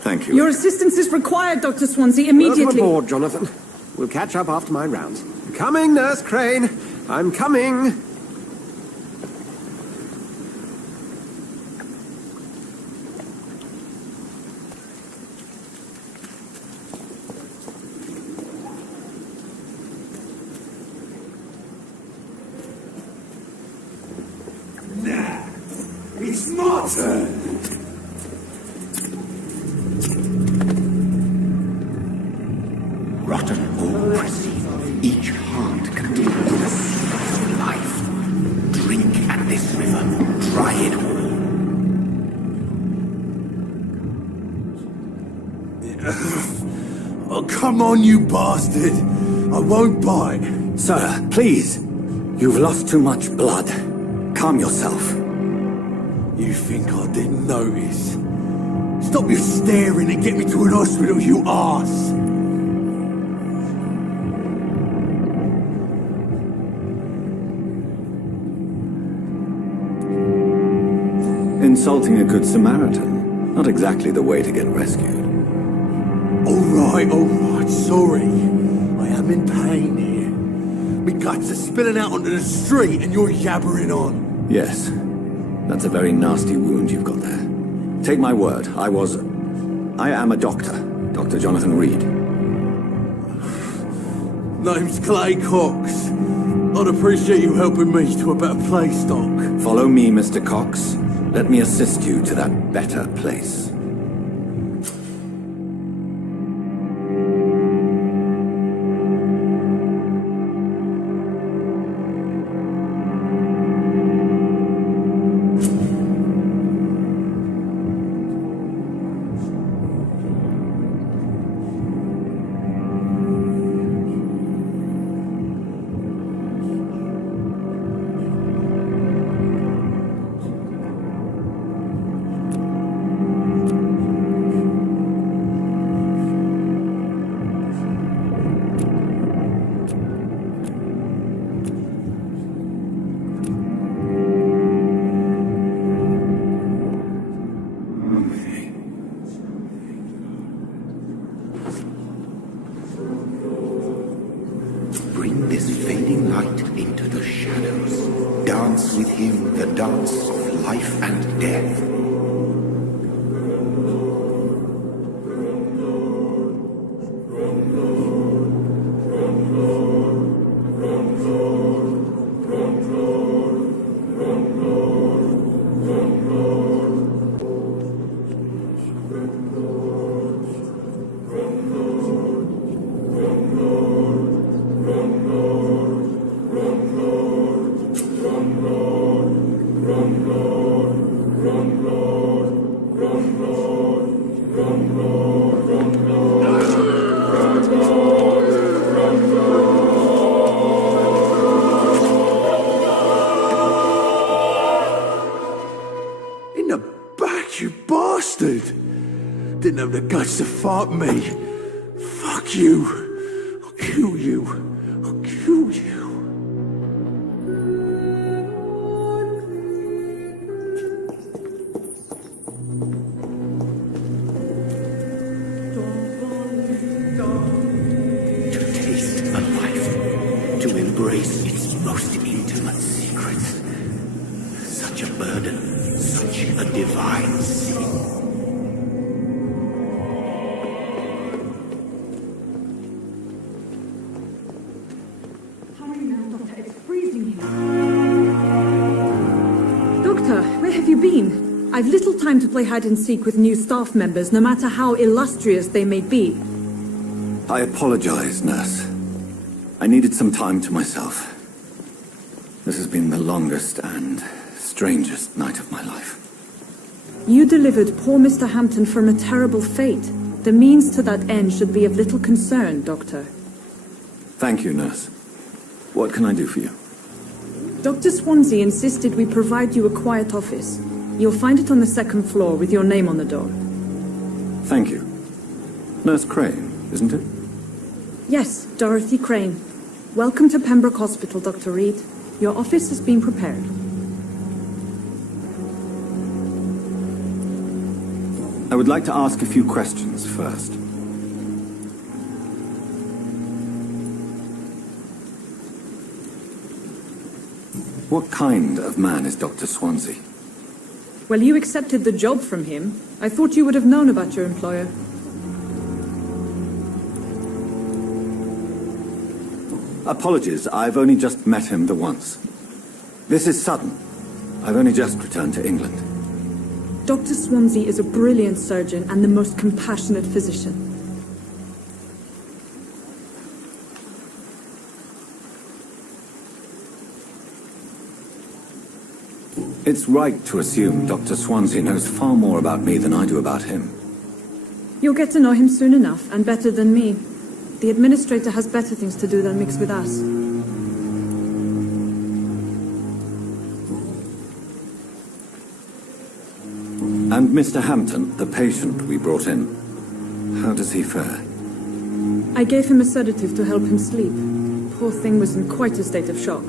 Thank you. Your assistance is required, Dr. Swansea, immediately. Welcome aboard, Jonathan. We'll catch up after my rounds. coming, Nurse Crane. I'm coming. Nah, it's my turn. Rotten or pristine, each heart contains the source of life. Drink at this river, try it all. Oh, come on, you bastard! I won't bite. Sir, please. You've lost too much blood. Calm yourself. You think I didn't notice? Stop your staring and get me to an hospital, you arse! Insulting a good Samaritan. Not exactly the way to get rescued. Alright, sorry. I am in pain here. Me guts are spilling out onto the street and you're yabbering on. Yes. That's a very nasty wound you've got there. Take my word, I am a doctor. Dr. Jonathan Reed. Name's Clay Cox. I'd appreciate you helping me to a better place, Doc. Follow me, Mr. Cox. Let me assist you to that better place. Bring this fading light into the shadows. Dance with him the dance of life and death. In the back, you bastard! Didn't have the guts to fight me. Fuck you. I'll kill you. I'll kill you. To taste a life, to embrace its most intimate secrets. Such a burden, such a divine sin. Hurry now, Doctor. It's freezing here. Doctor, where have you been? I've little time to play hide and seek with new staff members, no matter how illustrious they may be. I apologize, nurse. I needed some time to myself. This has been the longest and strangest night of my life. You delivered poor Mr. Hampton from a terrible fate. The means to that end should be of little concern, Doctor. Thank you, nurse. What can I do for you? Dr. Swansea insisted we provide you a quiet office. You'll find it on the second floor with your name on the door. Thank you. Nurse Crane, isn't it? Yes, Dorothy Crane. Welcome to Pembroke Hospital, Dr. Reed. Your office has been prepared. I would like to ask a few questions first. What kind of man is Dr. Swansea? Well, you accepted the job from him. I thought you would have known about your employer. Apologies, I've only just met him the once. This is sudden. I've only just returned to England. Dr. Swansea is a brilliant surgeon and the most compassionate physician. It's right to assume Dr. Swansea knows far more about me than I do about him. You'll get to know him soon enough, and better than me. The administrator has better things to do than mix with us. And Mr. Hampton, the patient we brought in, how does he fare? I gave him a sedative to help him sleep. Poor thing was in quite a state of shock.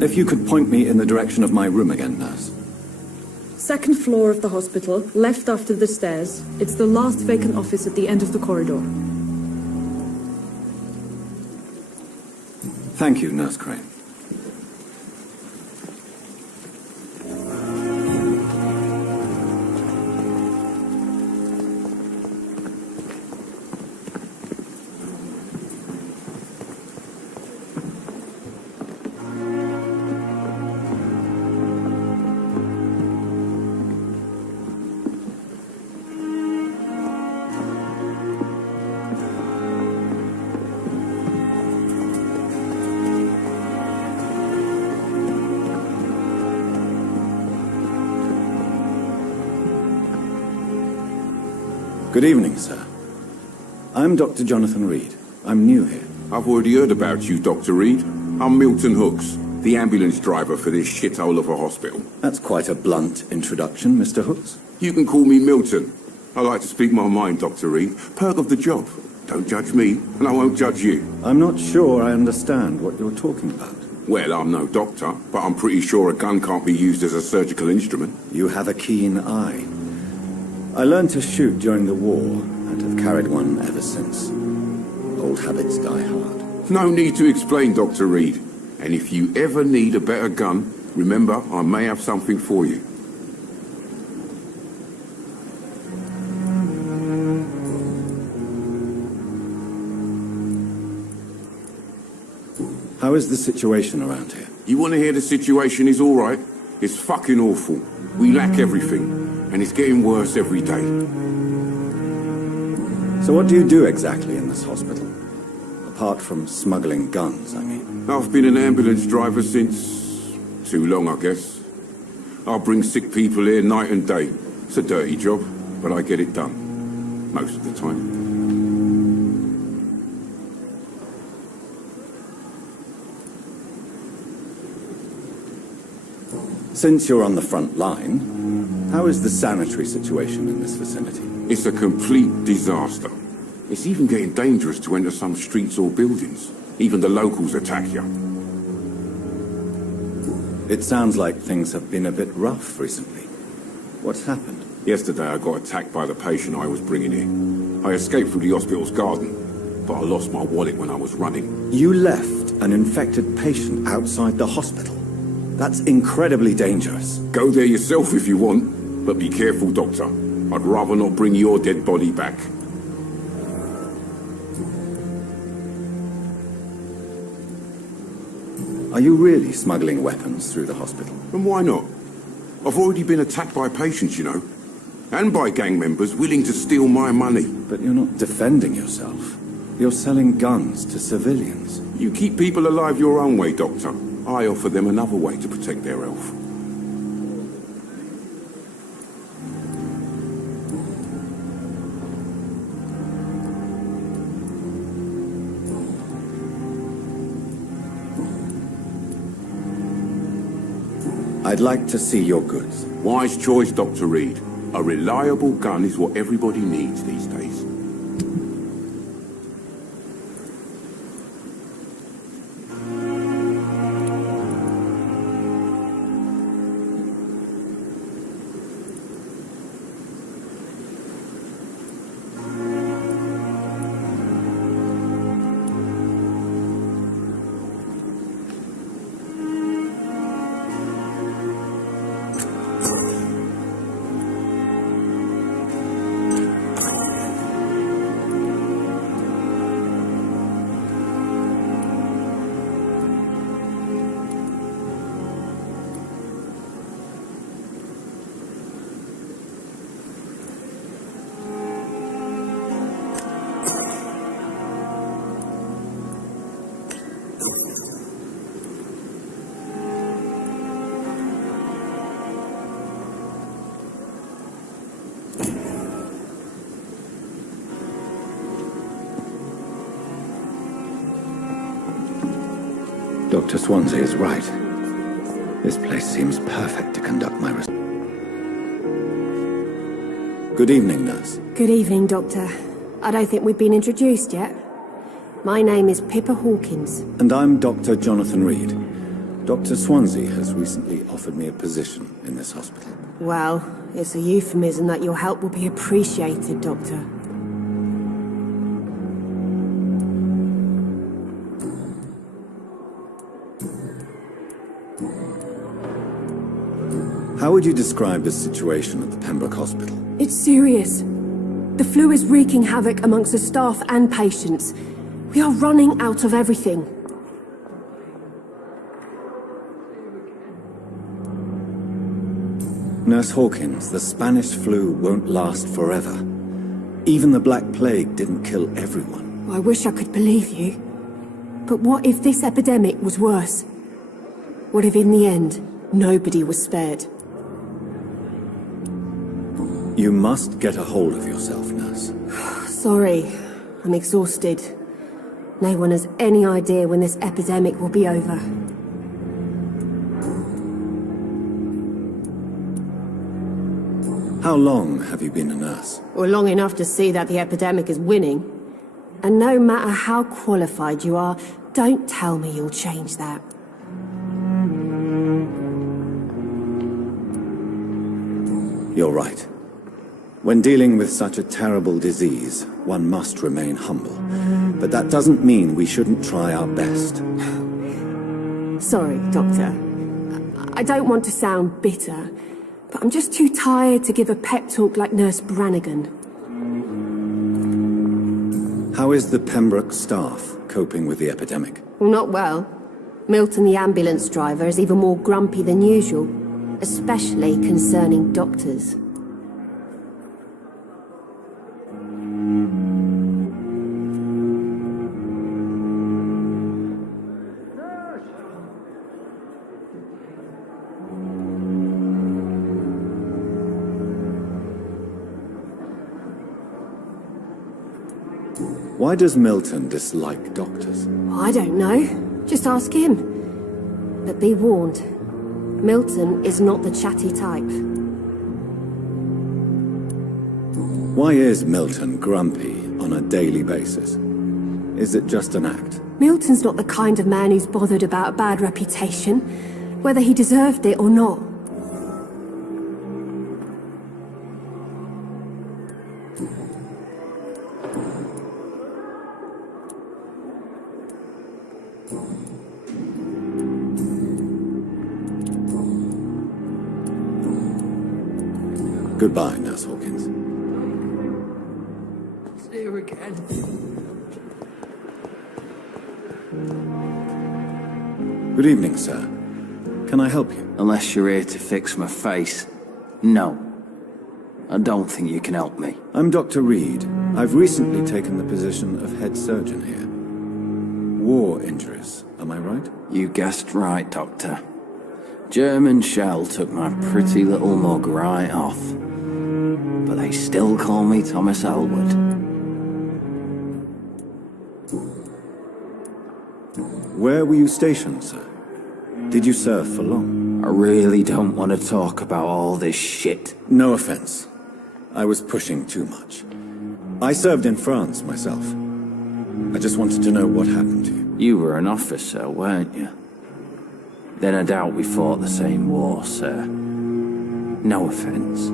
If you could point me in the direction of my room again, nurse. Second floor of the hospital, left after the stairs. It's the last vacant office at the end of the corridor. Thank you, Nurse Crane. Good evening, sir. I'm Dr. Jonathan Reed. I'm new here. I've already heard about you, Dr. Reed. I'm Milton Hooks, the ambulance driver for this shithole of a hospital. That's quite a blunt introduction, Mr. Hooks. You can call me Milton. I like to speak my mind, Dr. Reed. Perk of the job. Don't judge me, and I won't judge you. I'm not sure I understand what you're talking about. Well, I'm no doctor, but I'm pretty sure a gun can't be used as a surgical instrument. You have a keen eye. I learned to shoot during the war, and have carried one ever since. Old habits die hard. No need to explain, Dr. Reed. And if you ever need a better gun, remember, I may have something for you. How is the situation around here? You want to hear the situation is all right? It's fucking awful. We lack everything. And it's getting worse every day. So what do you do exactly in this hospital? Apart from smuggling guns, I mean. I've been an ambulance driver since... too long, I guess. I bring sick people here night and day. It's a dirty job, but I get it done. Most of the time. Since you're on the front line, how is the sanitary situation in this vicinity? It's a complete disaster. It's even getting dangerous to enter some streets or buildings. Even the locals attack you. It sounds like things have been a bit rough recently. What's happened? Yesterday I got attacked by the patient I was bringing in. I escaped through the hospital's garden, but I lost my wallet when I was running. You left an infected patient outside the hospital? That's incredibly dangerous. Go there yourself if you want, but be careful, Doctor. I'd rather not bring your dead body back. Are you really smuggling weapons through the hospital? And why not? I've already been attacked by patients, you know. And by gang members willing to steal my money. But you're not defending yourself. You're selling guns to civilians. You keep people alive your own way, Doctor. I offer them another way to protect their health. I'd like to see your goods. Wise choice, Dr. Reed. A reliable gun is what everybody needs these days. Dr. Swansea is right. This place seems perfect to conduct my research. Good evening, nurse. Good evening, Doctor. I don't think we've been introduced yet. My name is Pippa Hawkins. And I'm Dr. Jonathan Reed. Dr. Swansea has recently offered me a position in this hospital. Well, it's a euphemism that your help will be appreciated, Doctor. How would you describe the situation at the Pembroke Hospital? It's serious. The flu is wreaking havoc amongst the staff and patients. We are running out of everything. Nurse Hawkins, the Spanish flu won't last forever. Even the Black Plague didn't kill everyone. I wish I could believe you. But what if this epidemic was worse? What if in the end, nobody was spared? You must get a hold of yourself, nurse. Sorry, I'm exhausted. No one has any idea when this epidemic will be over. How long have you been a nurse? Well, long enough to see that the epidemic is winning. And no matter how qualified you are, don't tell me you'll change that. You're right. When dealing with such a terrible disease, one must remain humble. But that doesn't mean we shouldn't try our best. Sorry, Doctor. I don't want to sound bitter, but I'm just too tired to give a pep talk like Nurse Brannigan. How is the Pembroke staff coping with the epidemic? Well, not well. Milton, the ambulance driver, is even more grumpy than usual, especially concerning doctors. Why does Milton dislike doctors? I don't know. Just ask him. But be warned, Milton is not the chatty type. Why is Milton grumpy on a daily basis? Is it just an act? Milton's not the kind of man who's bothered about a bad reputation, whether he deserved it or not. Goodbye, Nurse Hawkins. See you again. Good evening, sir. Can I help you? Unless you're here to fix my face. No. I don't think you can help me. I'm Dr. Reed. I've recently taken the position of head surgeon here. War injuries, am I right? You guessed right, Doctor. German shell took my pretty little mug right off. But they still call me Thomas Elwood. Where were you stationed, sir? Did you serve for long? I really don't want to talk about all this shit. No offense. I was pushing too much. I served in France myself. I just wanted to know what happened to you. You were an officer, weren't you? Then I doubt we fought the same war, sir. No offense.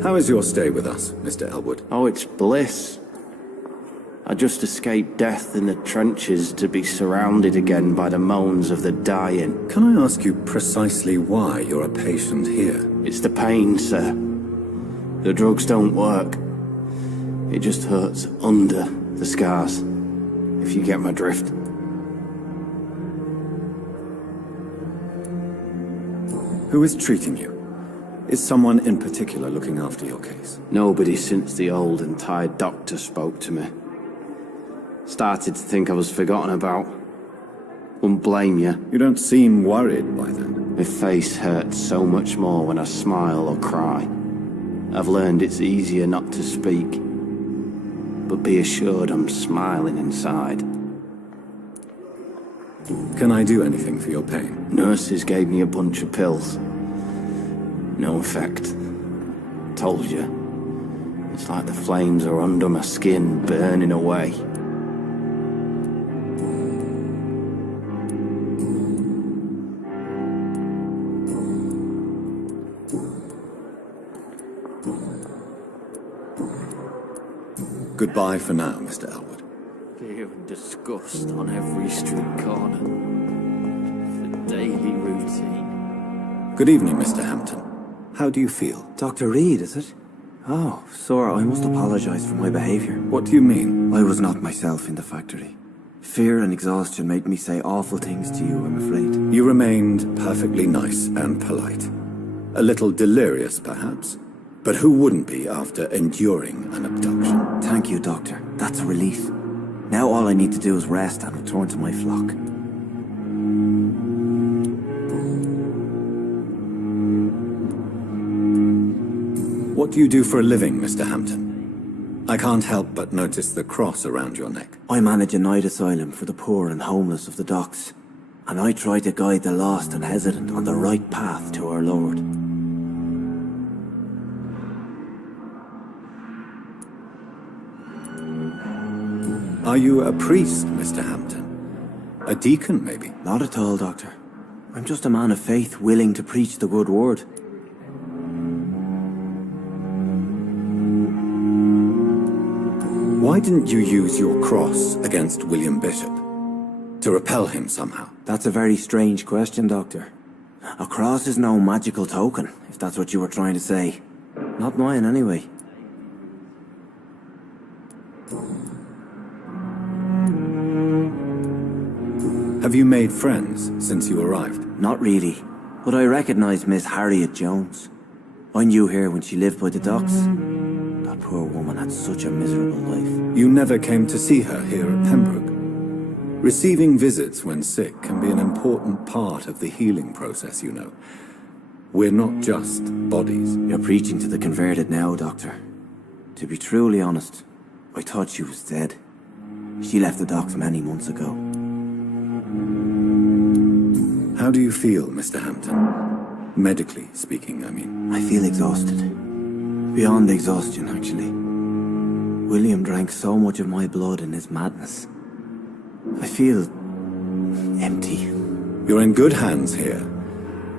How is your stay with us, Mr. Elwood? Oh, it's bliss. I just escaped death in the trenches to be surrounded again by the moans of the dying. Can I ask you precisely why you're a patient here? It's the pain, sir. The drugs don't work. It just hurts under the scars, if you get my drift. Who is treating you? Is someone in particular looking after your case? Nobody since the old and tired doctor spoke to me. Started to think I was forgotten about. Wouldn't blame you. You don't seem worried by that. My face hurts so much more when I smile or cry. I've learned it's easier not to speak. But be assured I'm smiling inside. Can I do anything for your pain? Nurses gave me a bunch of pills. No effect. Told you. It's like the flames are under my skin, burning away. Goodbye for now, Mr. Elwood. Fear and disgust on every street corner. The daily routine. Good evening, Mr. Hampton. How do you feel? Dr. Reed, is it? Oh, sir, I must apologize for my behavior. What do you mean? I was not myself in the factory. Fear and exhaustion made me say awful things to you, I'm afraid. You remained perfectly nice and polite. A little delirious, perhaps. But who wouldn't be after enduring an abduction? Thank you, Doctor. That's a relief. Now all I need to do is rest and return to my flock. What do you do for a living, Mr. Hampton? I can't help but notice the cross around your neck. I manage a night asylum for the poor and homeless of the docks, and I try to guide the lost and hesitant on the right path to our Lord. Are you a priest, Mr. Hampton? A deacon, maybe? Not at all, Doctor. I'm just a man of faith willing to preach the good word. Why didn't you use your cross against William Bishop? To repel him somehow? That's a very strange question, Doctor. A cross is no magical token, if that's what you were trying to say. Not mine, anyway. Have you made friends since you arrived? Not really, but I recognize Miss Harriet Jones. I knew her when she lived by the docks. That poor woman had such a miserable life. You never came to see her here at Pembroke. Receiving visits when sick can be an important part of the healing process, you know. We're not just bodies. You're preaching to the converted now, Doctor. To be truly honest, I thought she was dead. She left the docks many months ago. How do you feel, Mr. Hampton? Medically speaking, I mean. I feel exhausted. Beyond exhaustion, actually. William drank so much of my blood in his madness. I feel empty. You're in good hands here.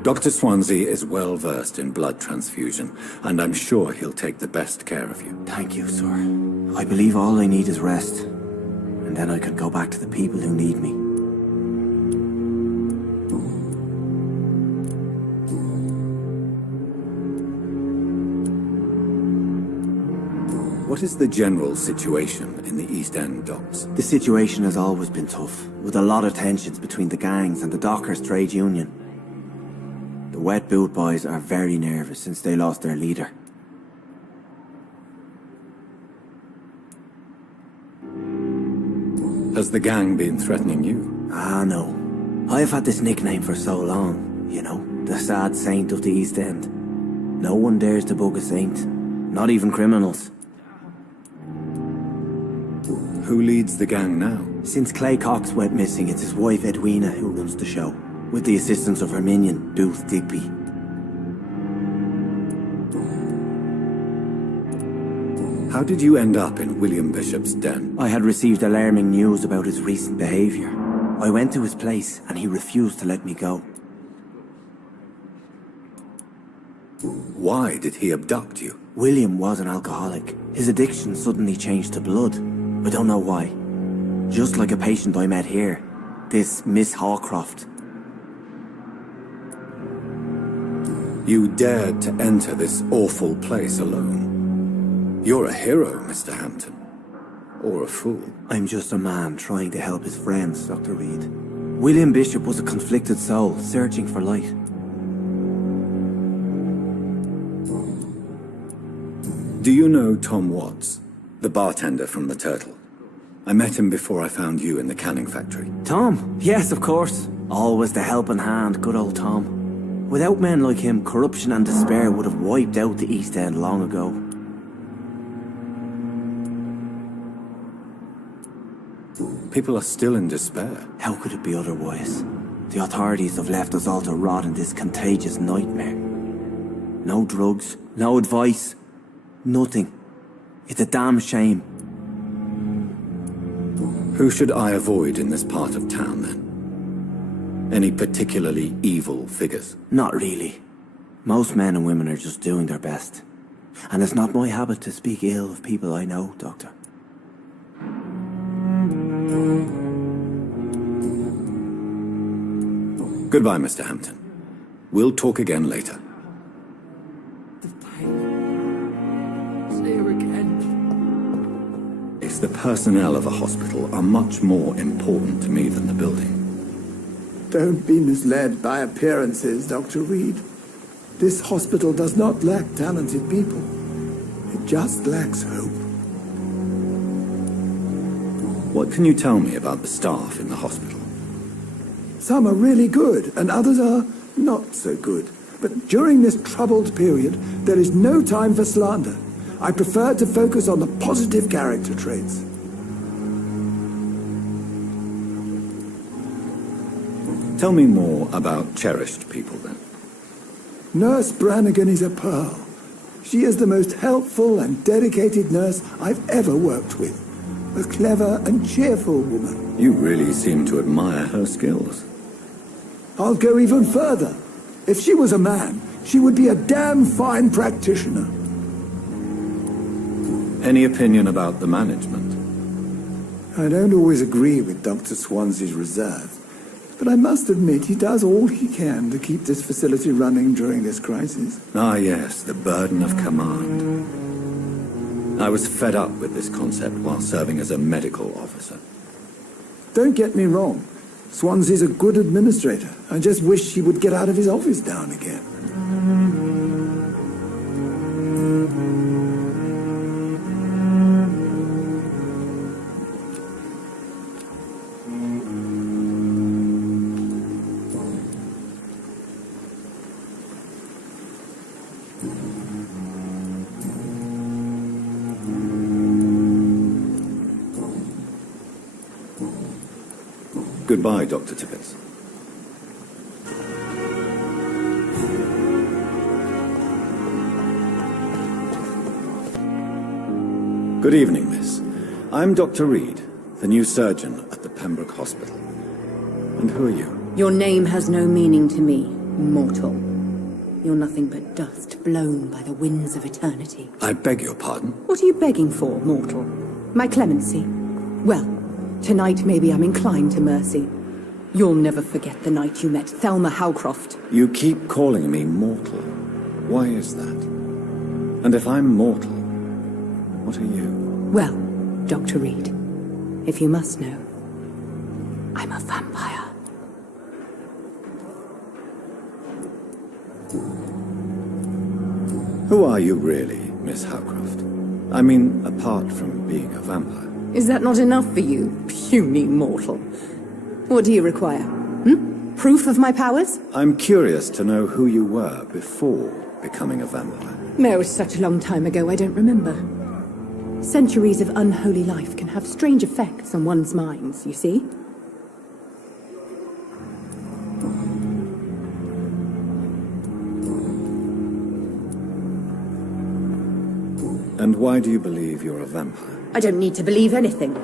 Dr. Swansea is well versed in blood transfusion, and I'm sure he'll take the best care of you. Thank you, sir. I believe all I need is rest, and then I can go back to the people who need me. What is the general situation in the East End docks? The situation has always been tough, with a lot of tensions between the gangs and the dockers' trade union. The wet boot boys are very nervous since they lost their leader. Has the gang been threatening you? Ah, no. I've had this nickname for so long, you know, the sad saint of the East End. No one dares to bug a saint, not even criminals. Who leads the gang now? Since Clay Cox went missing, it's his wife Edwina who runs the show, with the assistance of her minion, Booth Digby. How did you end up in William Bishop's den? I had received alarming news about his recent behavior. I went to his place and he refused to let me go. Why did he abduct you? William was an alcoholic. His addiction suddenly changed to blood. I don't know why. Just like a patient I met here. This Miss Hawcroft. You dared to enter this awful place alone. You're a hero, Mr. Hampton. Or a fool. I'm just a man trying to help his friends, Dr. Reed. William Bishop was a conflicted soul, searching for light. Do you know Tom Watts, the bartender from the Turtle? I met him before I found you in the canning factory. Tom? Yes, of course. Always the helping hand, good old Tom. Without men like him, corruption and despair would have wiped out the East End long ago. People are still in despair. How could it be otherwise? The authorities have left us all to rot in this contagious nightmare. No drugs, no advice, nothing. It's a damn shame. Who should I avoid in this part of town, then? Any particularly evil figures? Not really. Most men and women are just doing their best. And it's not my habit to speak ill of people I know, Doctor. Goodbye, Mr. Hampton. We'll talk again later. The personnel of a hospital are much more important to me than the building. Don't be misled by appearances, Dr. Reed. This hospital does not lack talented people. It just lacks hope. What can you tell me about the staff in the hospital? Some are really good, and others are not so good. But during this troubled period, there is no time for slander. I prefer to focus on the positive character traits. Tell me more about cherished people, then. Nurse Brannigan is a pearl. She is the most helpful and dedicated nurse I've ever worked with. A clever and cheerful woman. You really seem to admire her skills. I'll go even further. If she was a man, she would be a damn fine practitioner. Any opinion about the management? I don't always agree with Dr. Swansea's reserve, but I must admit he does all he can to keep this facility running during this crisis. Ah, yes, the burden of command. I was fed up with this concept while serving as a medical officer. Don't get me wrong. Swansea's a good administrator. I just wish he would get out of his office now and again. Goodbye, Dr. Tibbets. Good evening, miss. I'm Dr. Reed, the new surgeon at the Pembroke Hospital. And who are you? Your name has no meaning to me, mortal. You're nothing but dust blown by the winds of eternity. I beg your pardon? What are you begging for, mortal? My clemency? Well, tonight maybe I'm inclined to mercy. You'll never forget the night you met Thelma Howcroft. You keep calling me mortal. Why is that? And if I'm mortal, what are you? Well, Dr. Reed, if you must know, I'm a vampire. Who are you really, Miss Howcroft? I mean, apart from being a vampire. Is that not enough for you, puny mortal? What do you require? Proof of my powers? I'm curious to know who you were before becoming a vampire. It was such a long time ago, I don't remember. Centuries of unholy life can have strange effects on one's minds, you see? And why do you believe you're a vampire? I don't need to believe anything.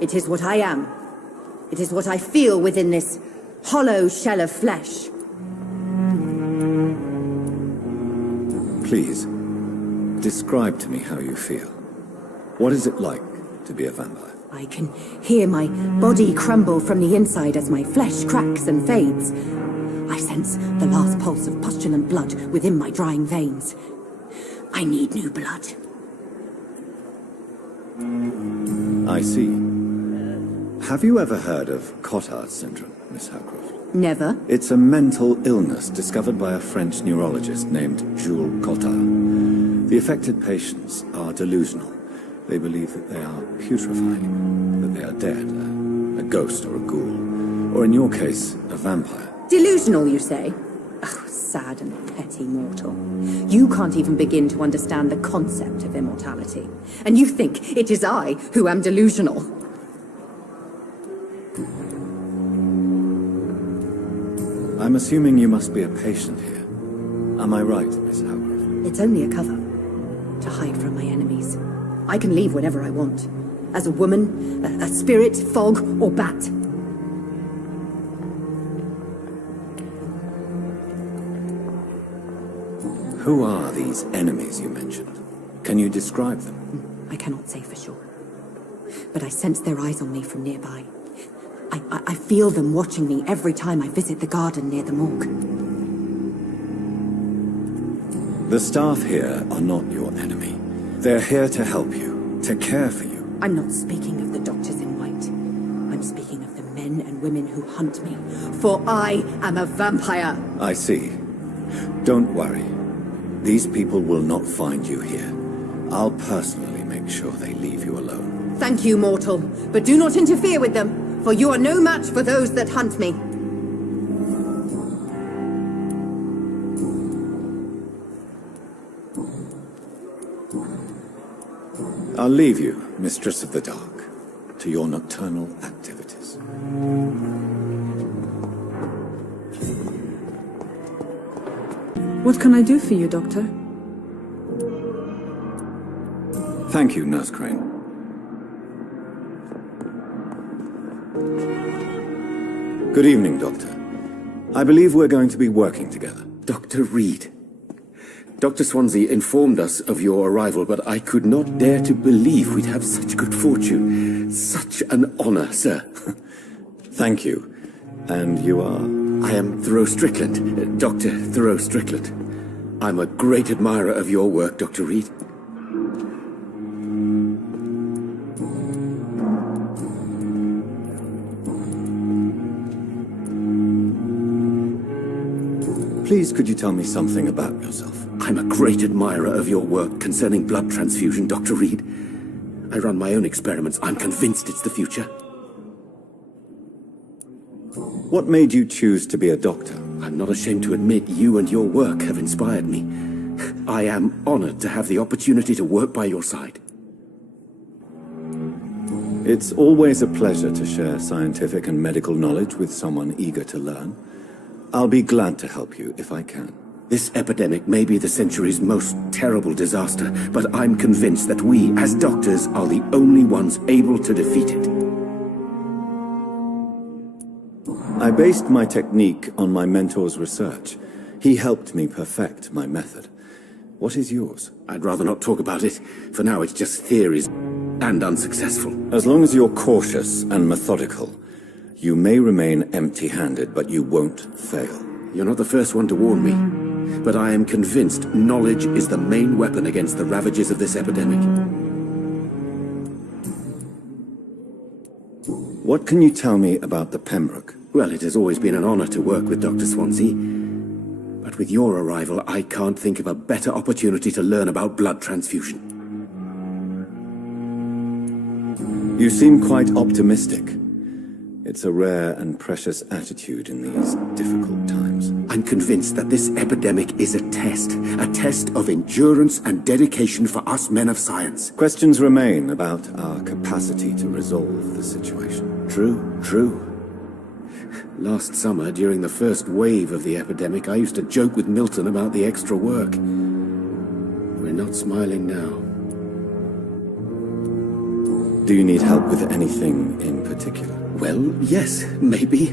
It is what I am. It is what I feel within this hollow shell of flesh. Please, describe to me how you feel. What is it like to be a vampire? I can hear my body crumble from the inside as my flesh cracks and fades. I sense the last pulse of pustulant blood within my drying veins. I need new blood. I see. Have you ever heard of Cotard syndrome, Miss Howcroft? Never. It's a mental illness discovered by a French neurologist named Jules Cotard. The affected patients are delusional. They believe that they are putrefying, that they are dead, a ghost or a ghoul, or in your case, a vampire. Delusional, you say? Oh, sad and petty mortal. You can't even begin to understand the concept of immortality. And you think it is I who am delusional. I'm assuming you must be a patient here. Am I right, Miss Howard? It's only a cover. To hide from my enemies. I can leave whenever I want. As a woman, a spirit, fog, or bat. Who are these enemies you mentioned? Can you describe them? I cannot say for sure. But I sense their eyes on me from nearby. I feel them watching me every time I visit the garden near the morgue. The staff here are not your enemy. They're here to help you, to care for you. I'm not speaking of the doctors in white. I'm speaking of the men and women who hunt me. For I am a vampire. I see. Don't worry. These people will not find you here. I'll personally make sure they leave you alone. Thank you, mortal. But do not interfere with them. For you are no match for those that hunt me. I'll leave you, Mistress of the Dark, to your nocturnal activities. What can I do for you, Doctor? Thank you, Nurse Crane. Good evening, Doctor. I believe we're going to be working together. Dr. Reed. Dr. Swansea informed us of your arrival, but I could not dare to believe we'd have such good fortune. Such an honor, sir. Thank you. And you are? I am Thoreau Strickland, Dr. Thoreau Strickland. I'm a great admirer of your work, Dr. Reed. Please, could you tell me something about yourself? I'm a great admirer of your work concerning blood transfusion, Dr. Reed. I run my own experiments. I'm convinced it's the future. What made you choose to be a doctor? I'm not ashamed to admit you and your work have inspired me. I am honored to have the opportunity to work by your side. It's always a pleasure to share scientific and medical knowledge with someone eager to learn. I'll be glad to help you if I can. This epidemic may be the century's most terrible disaster, but I'm convinced that we, as doctors, are the only ones able to defeat it. I based my technique on my mentor's research. He helped me perfect my method. What is yours? I'd rather not talk about it. For now, it's just theories and unsuccessful. As long as you're cautious and methodical, you may remain empty-handed, but you won't fail. You're not the first one to warn me, but I am convinced knowledge is the main weapon against the ravages of this epidemic. What can you tell me about the Pembroke? Well, it has always been an honor to work with Dr. Swansea. But with your arrival, I can't think of a better opportunity to learn about blood transfusion. You seem quite optimistic. It's a rare and precious attitude in these difficult times. I'm convinced that this epidemic is a test of endurance and dedication for us men of science. Questions remain about our capacity to resolve the situation. True. Last summer, during the first wave of the epidemic, I used to joke with Milton about the extra work. We're not smiling now. Do you need help with anything in particular? Well, yes, maybe.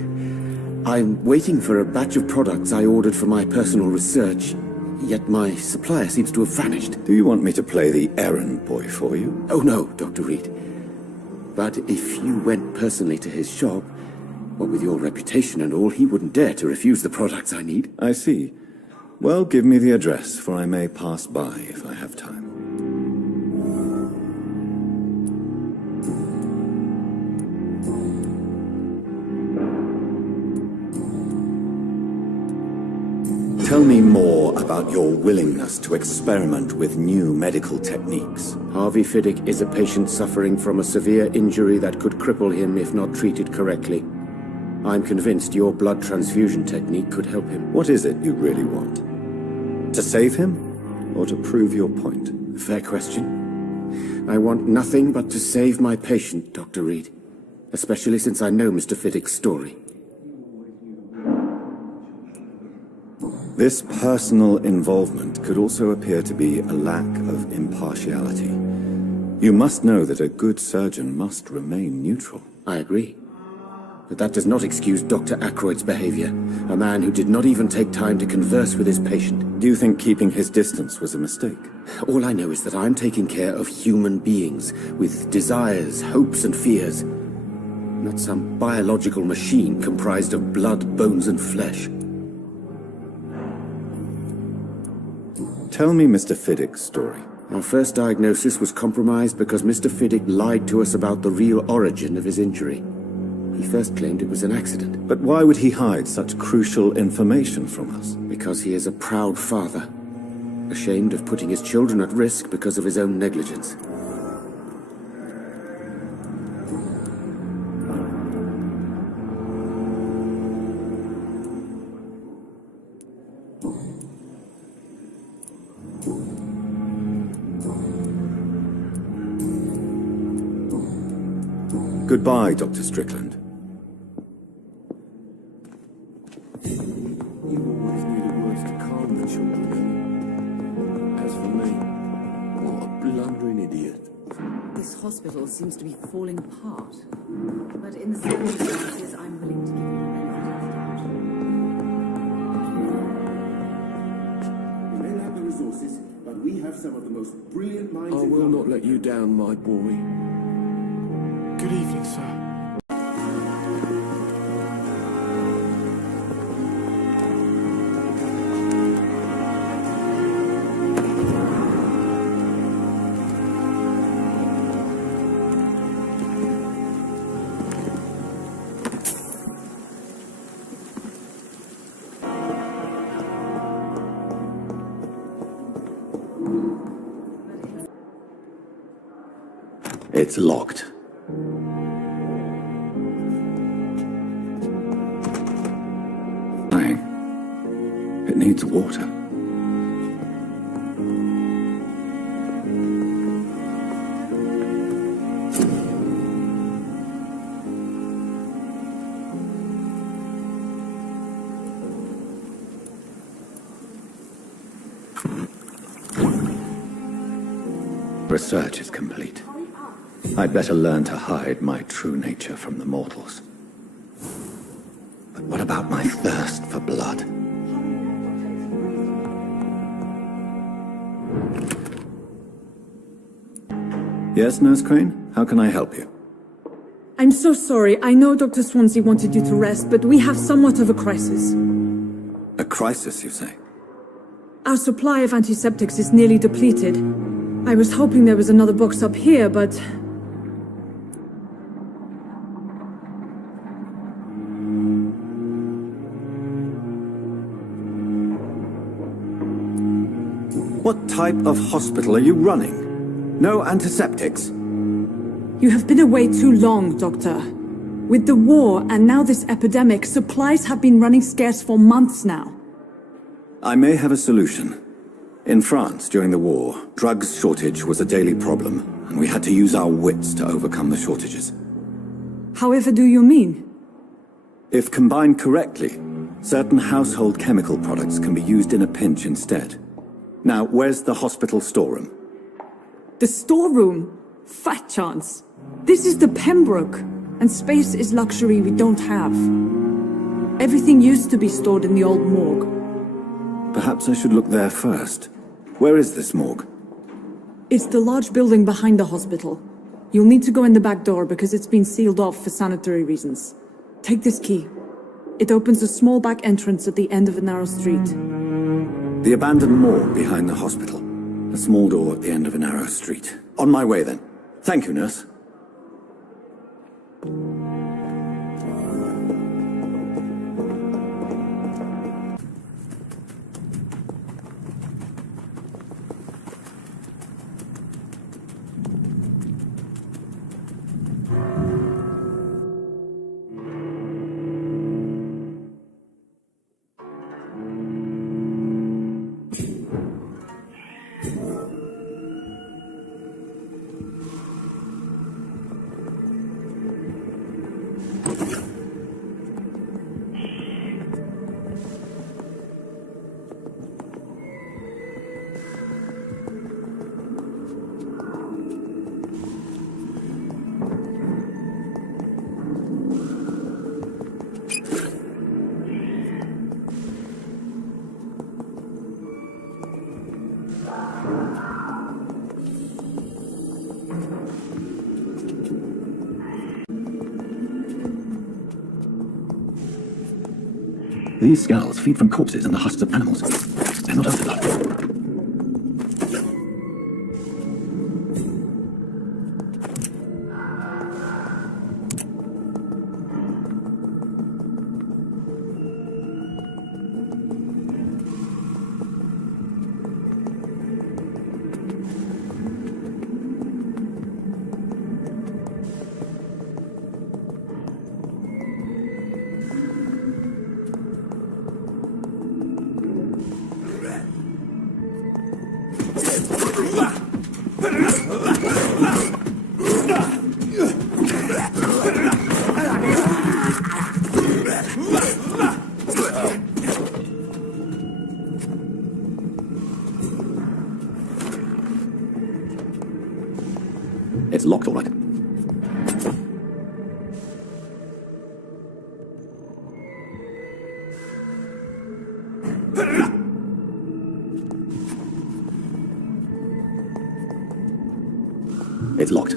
I'm waiting for a batch of products I ordered for my personal research, yet my supplier seems to have vanished. Do you want me to play the errand boy for you? Oh no, Dr. Reed. But if you went personally to his shop, what with your reputation and all, he wouldn't dare to refuse the products I need. I see. Well, give me the address, for I may pass by if I have time. Tell me more about your willingness to experiment with new medical techniques. Harvey Fiddick is a patient suffering from a severe injury that could cripple him if not treated correctly. I'm convinced your blood transfusion technique could help him. What is it you really want? To save him, or to prove your point? Fair question. I want nothing but to save my patient, Dr. Reed. Especially since I know Mr. Fiddick's story. This personal involvement could also appear to be a lack of impartiality. You must know that a good surgeon must remain neutral. I agree. But that does not excuse Dr. Ackroyd's behavior. A man who did not even take time to converse with his patient. Do you think keeping his distance was a mistake? All I know is that I'm taking care of human beings with desires, hopes, and fears. Not some biological machine comprised of blood, bones, and flesh. Tell me Mr. Fiddick's story. Our first diagnosis was compromised because Mr. Fiddick lied to us about the real origin of his injury. He first claimed it was an accident. But why would he hide such crucial information from us? Because he is a proud father, ashamed of putting his children at risk because of his own negligence. Goodbye, Dr. Strickland. You always needed words to calm the children. As for me, what a blundering idiot. This hospital seems to be falling apart. But in the circumstances, I'm willing to give you the benefit of the doubt. We may lack the resources, but we have some of the most brilliant minds I will not let you down, my boy. Good evening, sir. It's locked. It needs water. Research is complete. I'd better learn to hide my true nature from the mortals. But what about my thirst for blood? Yes, Nurse Crane? How can I help you? I'm so sorry. I know Dr. Swansea wanted you to rest, but we have somewhat of a crisis. A crisis, you say? Our supply of antiseptics is nearly depleted. I was hoping there was another box up here, but... What type of hospital are you running? No antiseptics? You have been away too long, Doctor. With the war and now this epidemic, supplies have been running scarce for months now. I may have a solution. In France, during the war, drugs shortage was a daily problem, and we had to use our wits to overcome the shortages. However do you mean? If combined correctly, certain household chemical products can be used in a pinch instead. Now, where's the hospital storeroom? The storeroom? Fat chance. This is the Pembroke, and space is luxury we don't have. Everything used to be stored in the old morgue. Perhaps I should look there first. Where is this morgue? It's the large building behind the hospital. You'll need to go in the back door because it's been sealed off for sanitary reasons. Take this key. It opens a small back entrance at the end of a narrow street. The abandoned morgue behind the hospital. A small door at the end of a narrow street. On my way then. Thank you, nurse. These skulls feed from corpses and the husks of animals. They're not after blood. It's locked, all right. It's locked.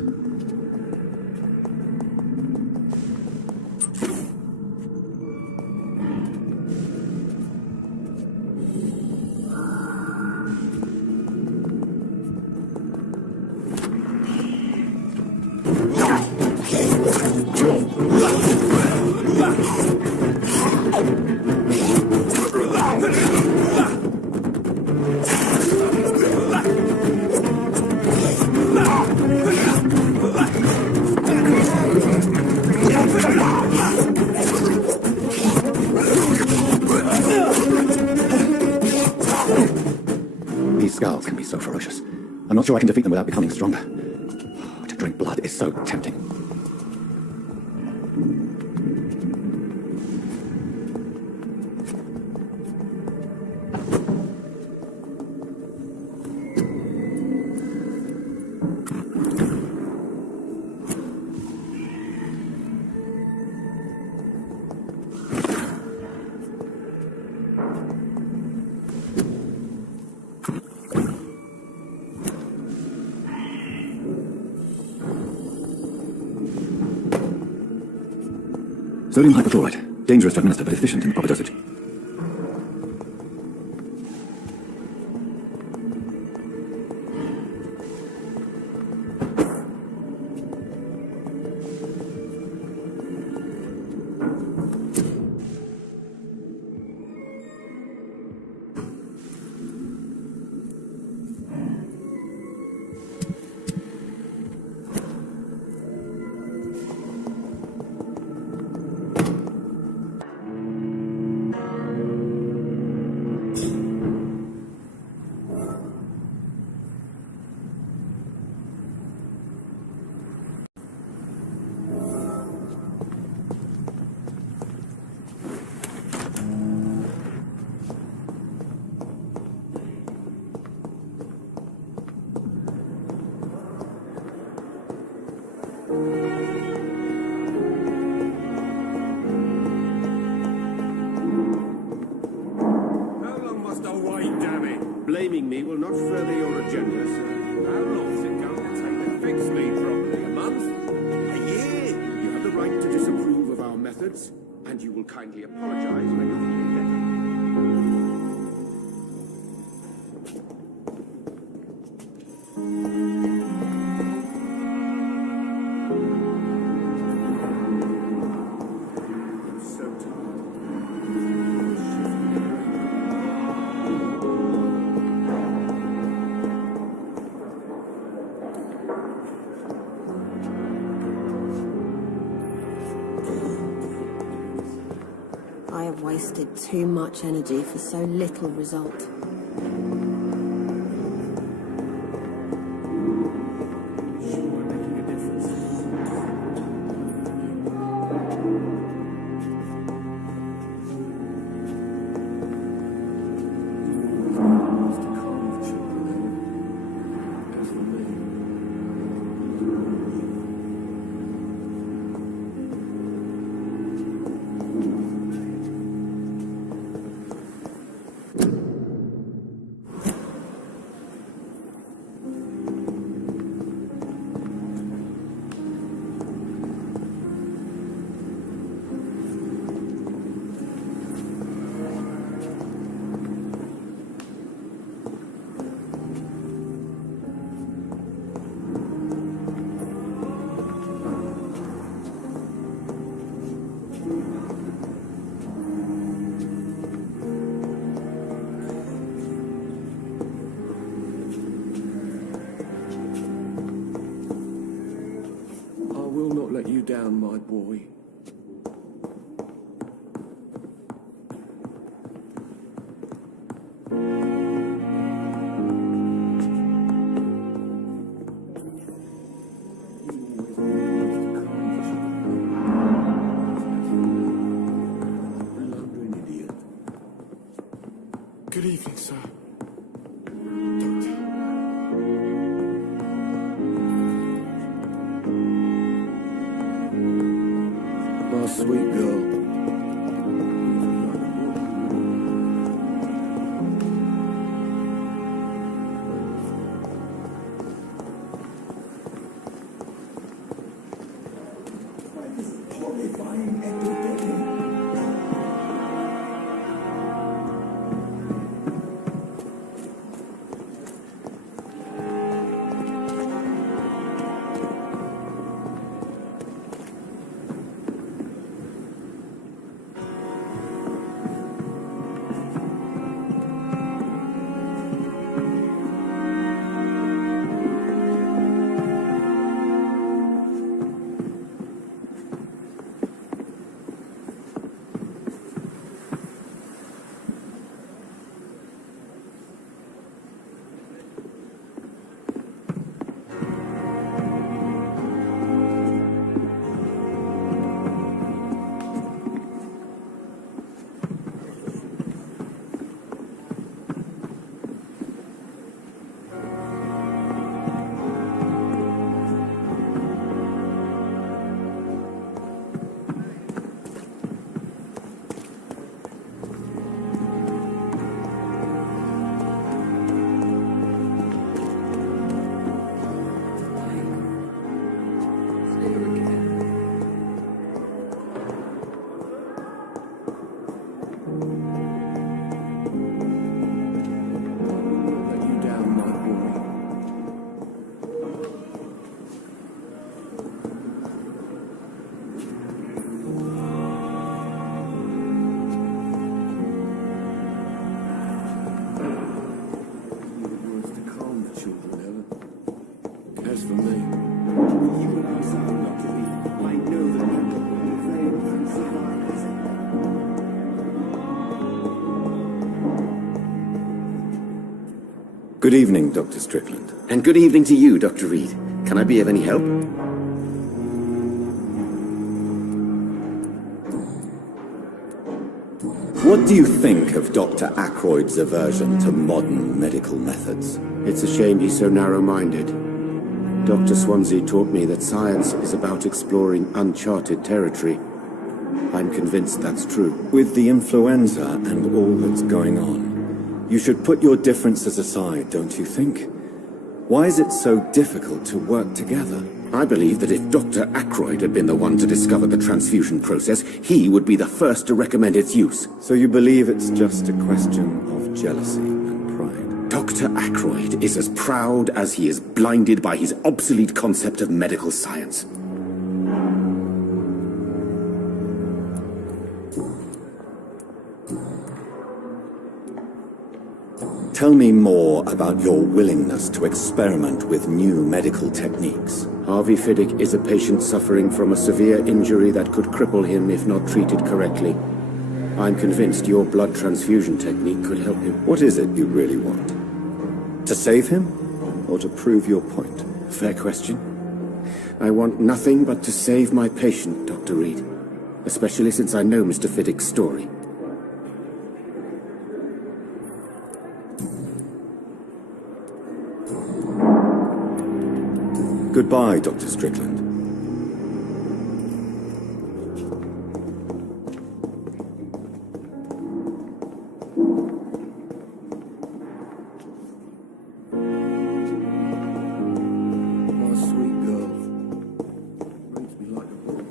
These skulls can be so ferocious. I'm not sure I can defeat them without becoming stronger. To drink blood is so tempting. Sodium hypochlorite. Dangerous to administer, but efficient in the proper dosage. Blaming me will not further your agenda, sir. How long is it going to take to fix me properly? A month? A year? You have the right to disapprove of our methods, and you will kindly apologize when you're feeling better. I have wasted too much energy for so little result. you down, my boy. Good evening, sir. My sweet girl. As for me, you and I are not to be. I know that people will be failed and survivors. Good evening, Dr. Strickland. And good evening to you, Dr. Reed. Can I be of any help? What do you think of Dr. Ackroyd's aversion to modern medical methods? It's a shame he's so narrow-minded. Dr. Swansea taught me that science is about exploring uncharted territory. I'm convinced that's true. With the influenza and all that's going on, you should put your differences aside, don't you think? Why is it so difficult to work together? I believe that if Dr. Ackroyd had been the one to discover the transfusion process, he would be the first to recommend its use. So you believe it's just a question of jealousy and pride? Dr. Ackroyd is as proud as he is blinded by his obsolete concept of medical science. Tell me more about your willingness to experiment with new medical techniques. Harvey Fiddick is a patient suffering from a severe injury that could cripple him if not treated correctly. I'm convinced your blood transfusion technique could help him. What is it you really want? To save him, or to prove your point? Fair question. I want nothing but to save my patient, Dr. Reed. Especially since I know Mr. Fiddick's story. Goodbye, Dr. Strickland. My sweet girl. Brings me like a boy.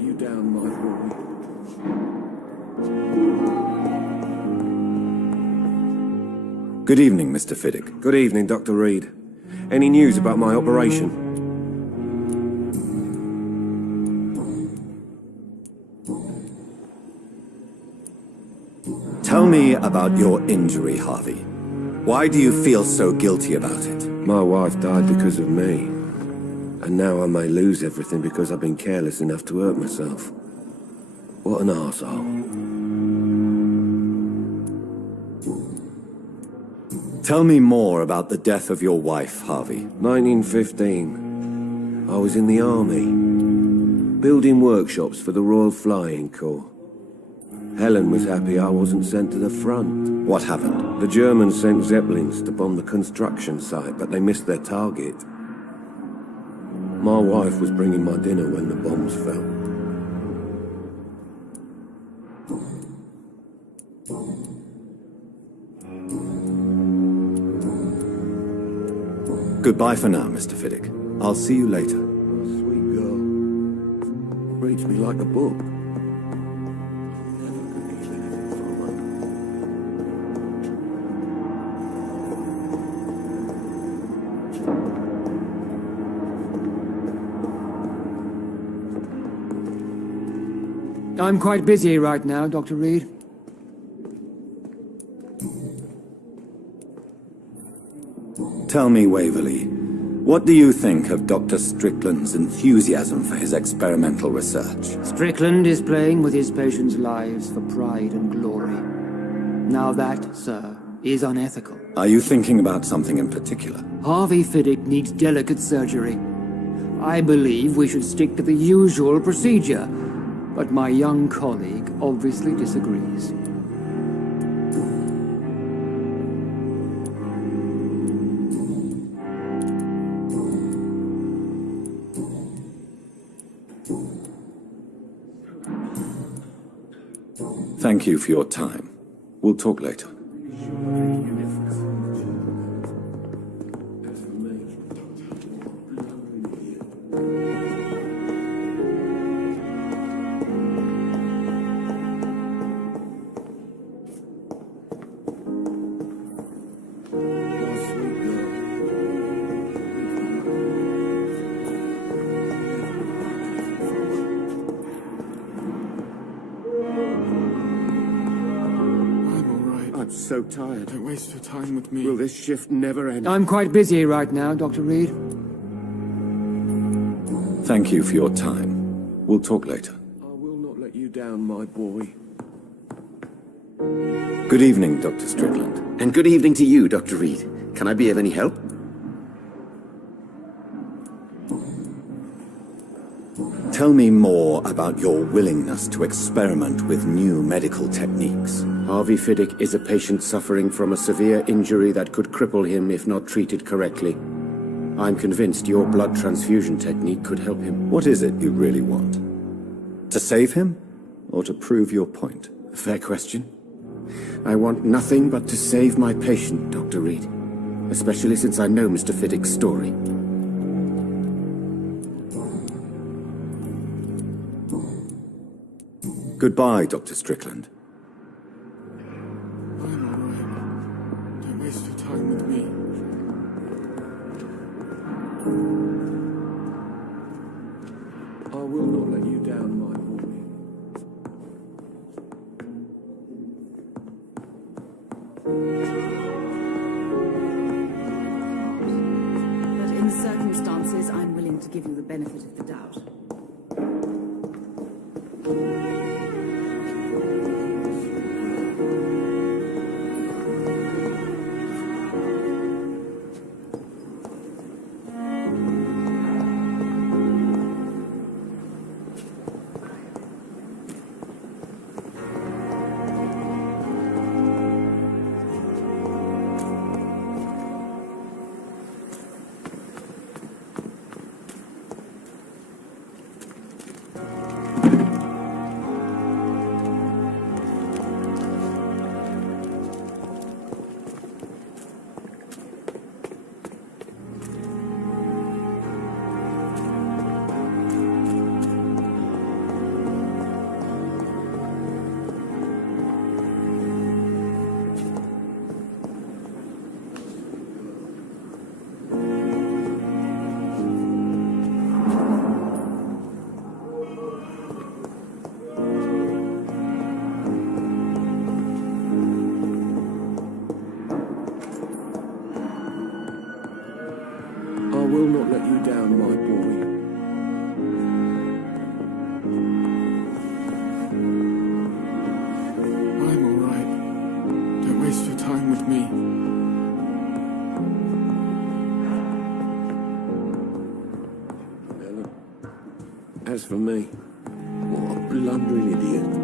You down, my boy. Good evening, Mr. Fiddick. Good evening, Dr. Reed. Any news about my operation? Tell me about your injury, Harvey. Why do you feel so guilty about it? My wife died because of me. And now I may lose everything because I've been careless enough to hurt myself. What an arsehole. Tell me more about the death of your wife, Harvey. 1915. I was in the army, building workshops for the Royal Flying Corps. Helen was happy I wasn't sent to the front. What happened? The Germans sent Zeppelins to bomb the construction site, but they missed their target. My wife was bringing my dinner when the bombs fell. Goodbye for now, Mr. Fiddick. I'll see you later. Oh, sweet girl. Reads me like a book. I'm quite busy right now, Dr. Reed. Tell me, Waverley, what do you think of Dr. Strickland's enthusiasm for his experimental research? Strickland is playing with his patients' lives for pride and glory. Now that, sir, is unethical. Are you thinking about something in particular? Harvey Fiddick needs delicate surgery. I believe we should stick to the usual procedure, but my young colleague obviously disagrees. Thank you for your time. We'll talk later. So tired. Don't waste your time with me. Will this shift never end? I'm quite busy right now, Dr. Reed. Thank you for your time. We'll talk later. I will not let you down, my boy. Good evening, Dr. Strickland. And good evening to you, Dr. Reed. Can I be of any help? Tell me more about your willingness to experiment with new medical techniques. Harvey Fiddick is a patient suffering from a severe injury that could cripple him if not treated correctly. I'm convinced your blood transfusion technique could help him. What is it you really want? To save him, or to prove your point? Fair question. I want nothing but to save my patient, Dr. Reed. Especially since I know Mr. Fiddick's story. Goodbye, Dr. Strickland. I'm alright. Don't waste your time with me. I will not let you down, my boy. But in the circumstances, I'm willing to give you the benefit of the doubt. will not let you down, my boy. I'm all right. Don't waste your time with me. As for me, what a blundering idiot.